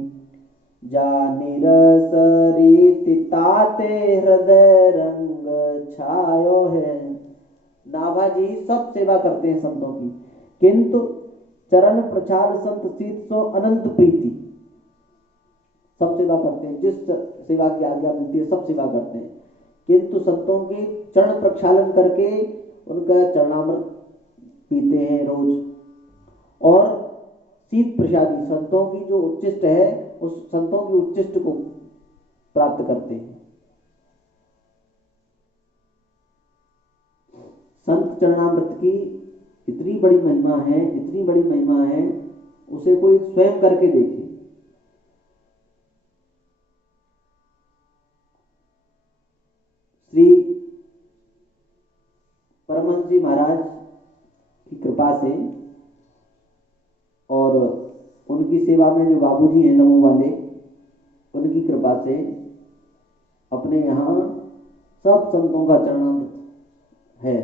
जानि रस रीति ताते हृदय रंग छायो है। नाभाजी सब सेवा करते हैं संतों की, किंतु चरण प्रचार संत सीत सो अनंत प्रीति, सब सेवा करते हैं, जिस सेवा की आज्ञा मिलती है सब सेवा करते हैं, किंतु संतों की चरण प्रक्षालन करके उनका चरणामृत पीते हैं रोज। और शीत प्रसादी, संतों की जो उच्चिष्ट है उस संतों की उच्चिष्ट को प्राप्त करते हैं। संत चरणामृत की इतनी बड़ी महिमा है, इतनी बड़ी महिमा है, उसे कोई स्वयं करके देखे। श्री परमहंस जी महाराज की कृपा से और उनकी सेवा में जो बाबूजी हैं नमो वाले, उनकी कृपा से अपने यहाँ सब संतों का चरणामृत है।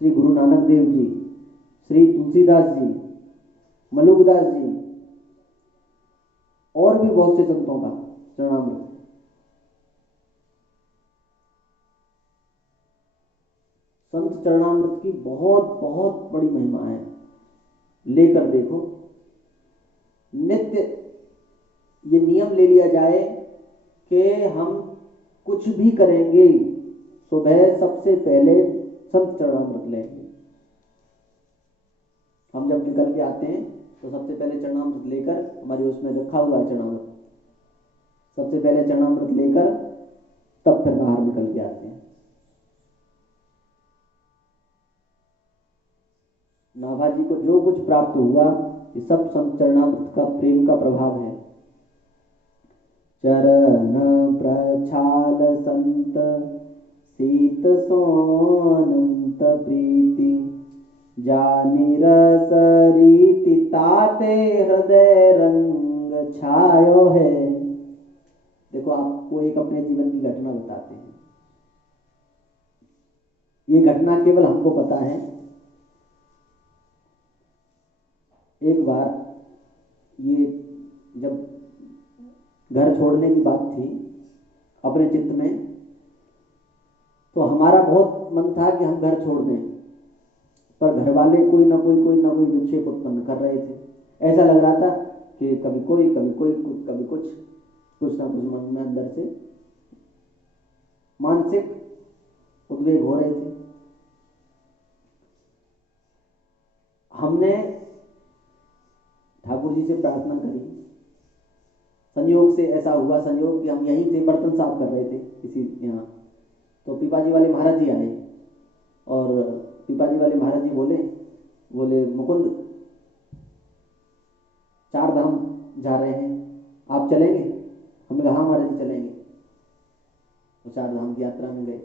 श्री गुरु नानक देव जी, श्री तुलसीदास जी, मलुकदास जी और भी बहुत से संतों का चरणामृत। संत चरणामृत की बहुत बहुत बड़ी महिमा है। लेकर देखो, नित्य ये नियम ले लिया जाए कि हम कुछ भी करेंगे, सुबह सबसे पहले संत चरणामृत लेंगे। हम जब निकल के आते हैं तो सबसे पहले चरणामृत लेकर, हमारे उसमें रखा हुआ है चरणामृत, सबसे पहले चरणामृत लेकर तब फिर बाहर निकल के आते हैं। नाभाजी को जो कुछ प्राप्त हुआ ये सब संत चरणामृत का प्रेम का प्रभाव है। चरण प्रछाल संत सीत सोनंत प्रीति, जानि रस रीति ताते हृदय रंग छायो है। देखो, आपको एक अपने जीवन की घटना बताते हैं। ये घटना केवल हमको पता है। एक बार ये जब घर छोड़ने की बात थी अपने चित्त में, तो हमारा बहुत मन था कि हम घर छोड़ दें, पर घर वाले कोई ना कोई विक्षेप उत्पन्न कर रहे थे। ऐसा लग रहा था कि कभी कोई कभी कुछ ना कुछ मन में अंदर से मानसिक उद्वेग हो रहे थे। हमने ठाकुर जी से प्रार्थना करी। संयोग से ऐसा हुआ संयोग कि हम यहीं से बर्तन साफ कर रहे थे किसी यहाँ, तो पीपाजी वाले महाराज जी आए और पीपाजी वाले महाराज जी बोले मुकुंद, 4 धाम जा रहे हैं, आप चलेंगे? हमने कहा हाँ महाराज जी चलेंगे। तो 4 धाम की यात्रा में गए।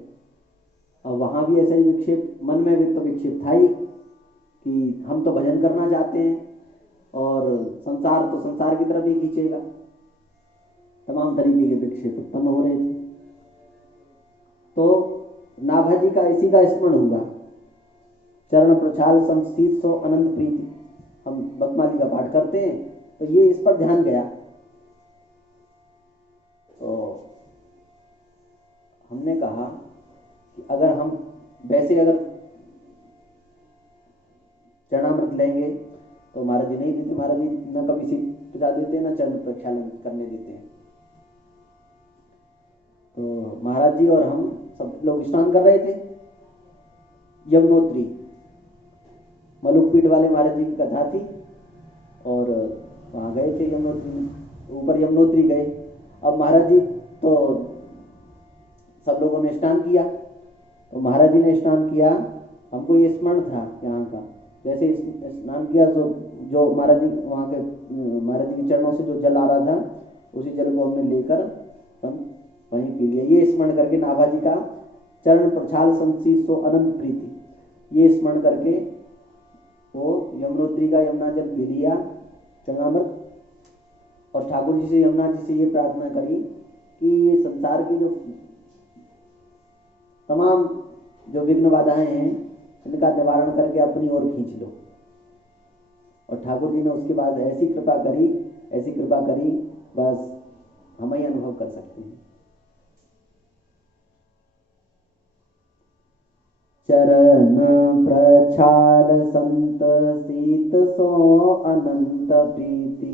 और वहाँ भी ऐसा ही विक्षेप, मन में भी तो विक्षेप था ही कि हम तो भजन करना चाहते हैं और संसार तो संसार की तरफ ही खींचेगा। तमाम तरीके के विक्षेप उत्पन्न हो रहे थे। तो नाभाजी का इसी का स्मरण हुआ, चरण प्रछाल संसीत सो अनंत प्रीति। हम बदमाली का पाठ करते हैं तो ये इस पर ध्यान गया। तो हमने कहा कि अगर हम वैसे अगर चरणामृत लेंगे तो महाराज जी नहीं देते, महाराज जी न कभी सीट पिता देते न चरण प्रक्षालन करने देते हैं। तो महाराज जी और हम सब लोग स्नान कर रहे थे। यमुनोत्री मलुकपीठ वाले महाराज जी की कथा थी और वहाँ गए थे यमुनोत्री, ऊपर यमुनोत्री गए। अब महाराज जी तो सब लोगों ने स्नान किया, तो महाराज जी ने स्नान किया। हमको ये स्मरण था यहाँ का, जैसे स्नान किया तो जो महाराज जी वहाँ के महाराज जी के चरणों से जो जल आ रहा था उसी जल को हमने लेकर हम वहीं पी लिया। ये स्मरण करके नाभाजी का चरण प्रछाल संसीत सो अनंत प्रीति, ये स्मरण करके वो यमुनोत्री का यमुना जल पी लिया चरणामृत। और ठाकुर जी से यमुना जी से ये प्रार्थना करी कि ये संसार की जो तमाम जो विघ्न बाधाएं हैं इनका निवारण करके अपनी ओर खींच लो। और ठाकुर जी ने उसके बाद ऐसी कृपा करी बस हम ही अनुभव कर सकते हैं। चरण प्रछाल संत सीत सो अनंत प्रीति,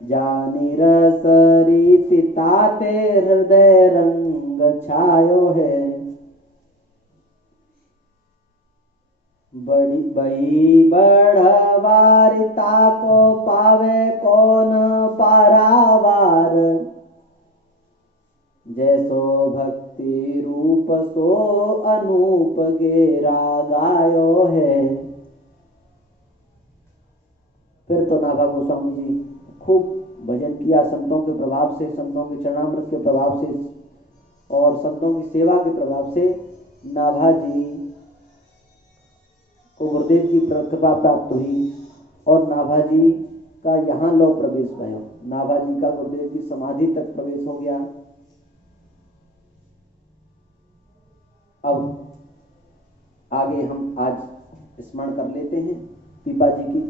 जानि रस रीति ताते हृदय रंग छायो है। बड़ी बढ़वारिता को पावे कौन पारावार, जैसो भक्ति रूप सो अनूप गेरा गायो है। फिर तो नाभा गोस्वामी जी खूब भजन किया संतों के प्रभाव से, संतों के चरणामृत के प्रभाव से और संतों की सेवा के प्रभाव से नाभा जी को गुरुदेव की कृपा प्राप्त हुई और नाभा जी का यहाँ लो प्रवेश भयो। नाभा जी का गुरुदेव की समाधि तक प्रवेश हो गया। अब आगे हम आज स्मरण कर लेते हैं पीपा जी की,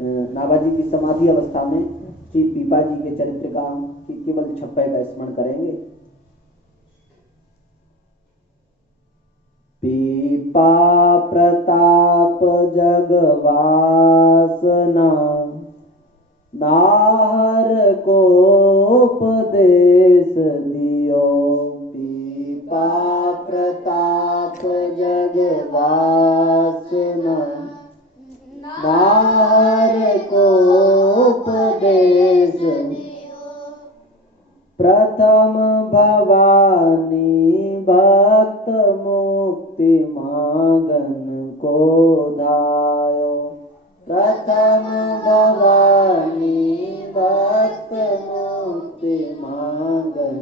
नाभा जी की समाधि अवस्था में श्री पीपा जी के चरित्र का केवल 56 का स्मरण करेंगे। पीपा प्रताप जगवासना नाहर को उपदेश दियो। पीपा प्रताप जगवासना नाहर को उपदेश प्रथम भवानी भक्त मुक्ति मांगन को धायो। प्रथम भवानी भक्त मुक्ति मांगन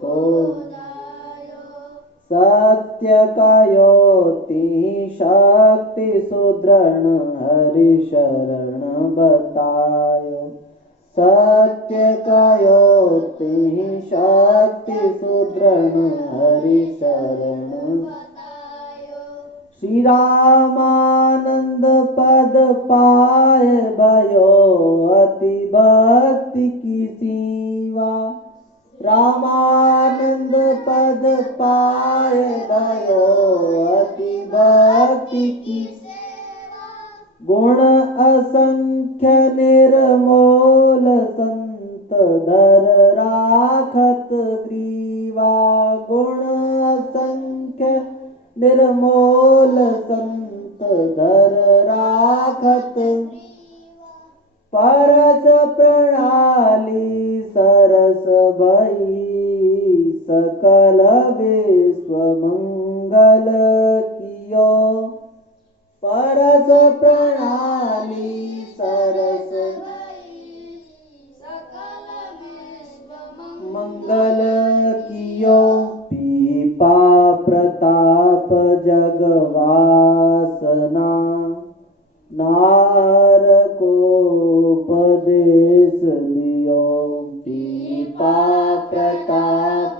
को धायो। सत्य कयो तिहि शक्ति सुदृढ़ हरि शरण बतायो। सत्य कयो तिहि शक्ति सुदृढ़ हरि शरण बतायो। श्री रामानंद पद पाए भयो अति भक्ति की सीवा। रामानंद पद पाए भयो अति भक्ति की गुण असंख्य निर्मोल संत धर राखत ग्रीवा। गुण असंख्य निर्मोल संत धर राखत परस प्रणाली सरस भई सकल विश्व मंगल कियो। परस प्रणाली सरस सकल विश्व मंगल कियो। पीपा प्रताप जगवासना नार को उपदेश दियो। पीपा प्रताप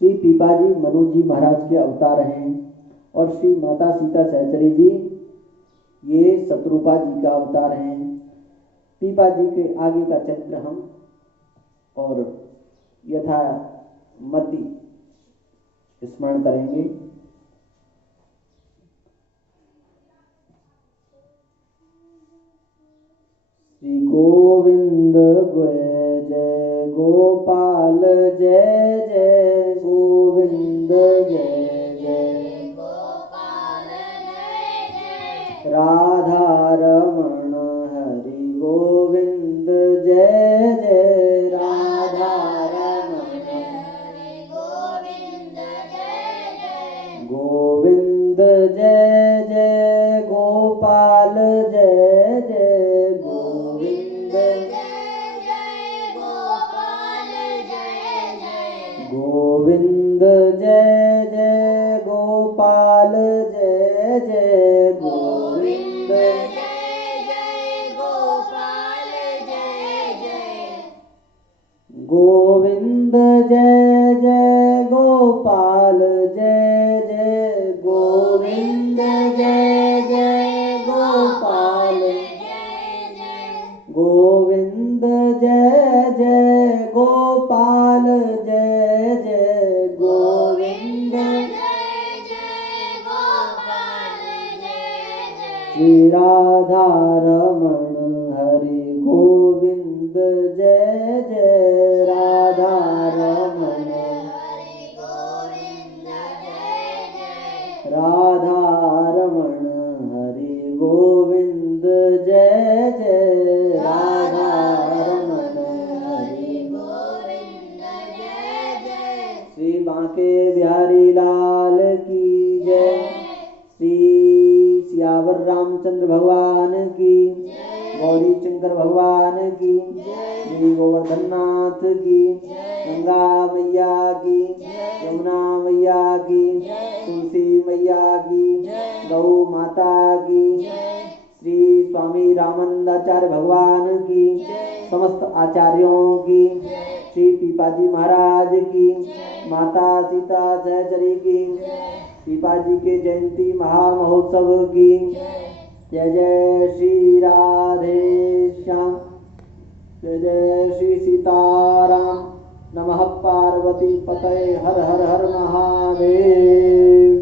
श्री पीपाजी मनु जी महाराज के अवतार हैं और श्री माता सीता सहचरी जी ये शत्रुपा जी का अवतार हैं। पीपा जी के आगे का चरित्र हम और यथामति स्मरण करेंगे। श्री गोविंद जय जय गोपाल जय जय गोविंद जय जय गोपाल जय जय राधा रमण हरि गोविंद जय जय राधा रमण हरि गोविंद जय जय गोविंद जय जय गोपाल जय जय गोविंद जय जय गोपाल जय जय गोविंद जय जय गोपाल जय जय गोविंद जय जय गोपाल जय जय गोविंद जय जय गोपाल जय जय गोविंद जय जय गोपाल जय जय गोविंद जय जय गोपाल जय जय गोविंद जय जय गोपाल जय जय श्री राधा रमण हरि गोविंद जय जय राधा रमण हरि गोविंद जय जय राधा रमण हरि गोविंद जय जय राधा रमण हरि गोविंद जय जय श्री बांके बिहारी लाल की जय। श्री सियावर रामचंद्र भगवान की गौरी शंकर भगवान की श्री गोवर्धन नाथ की गंगा मैया की यमुना मैया की तुलसी मैया की गौ माता की श्री स्वामी रामानंदाचार्य भगवान की समस्त आचार्यों की श्री पीपाजी महाराज की माता सीता सहचरी की पीपाजी के जयंती महामहोत्सव की। जय जय श्री राधे श्याम। जय जय श्री सीताराम। नमः पार्वती पतये। हर हर हर महादेव।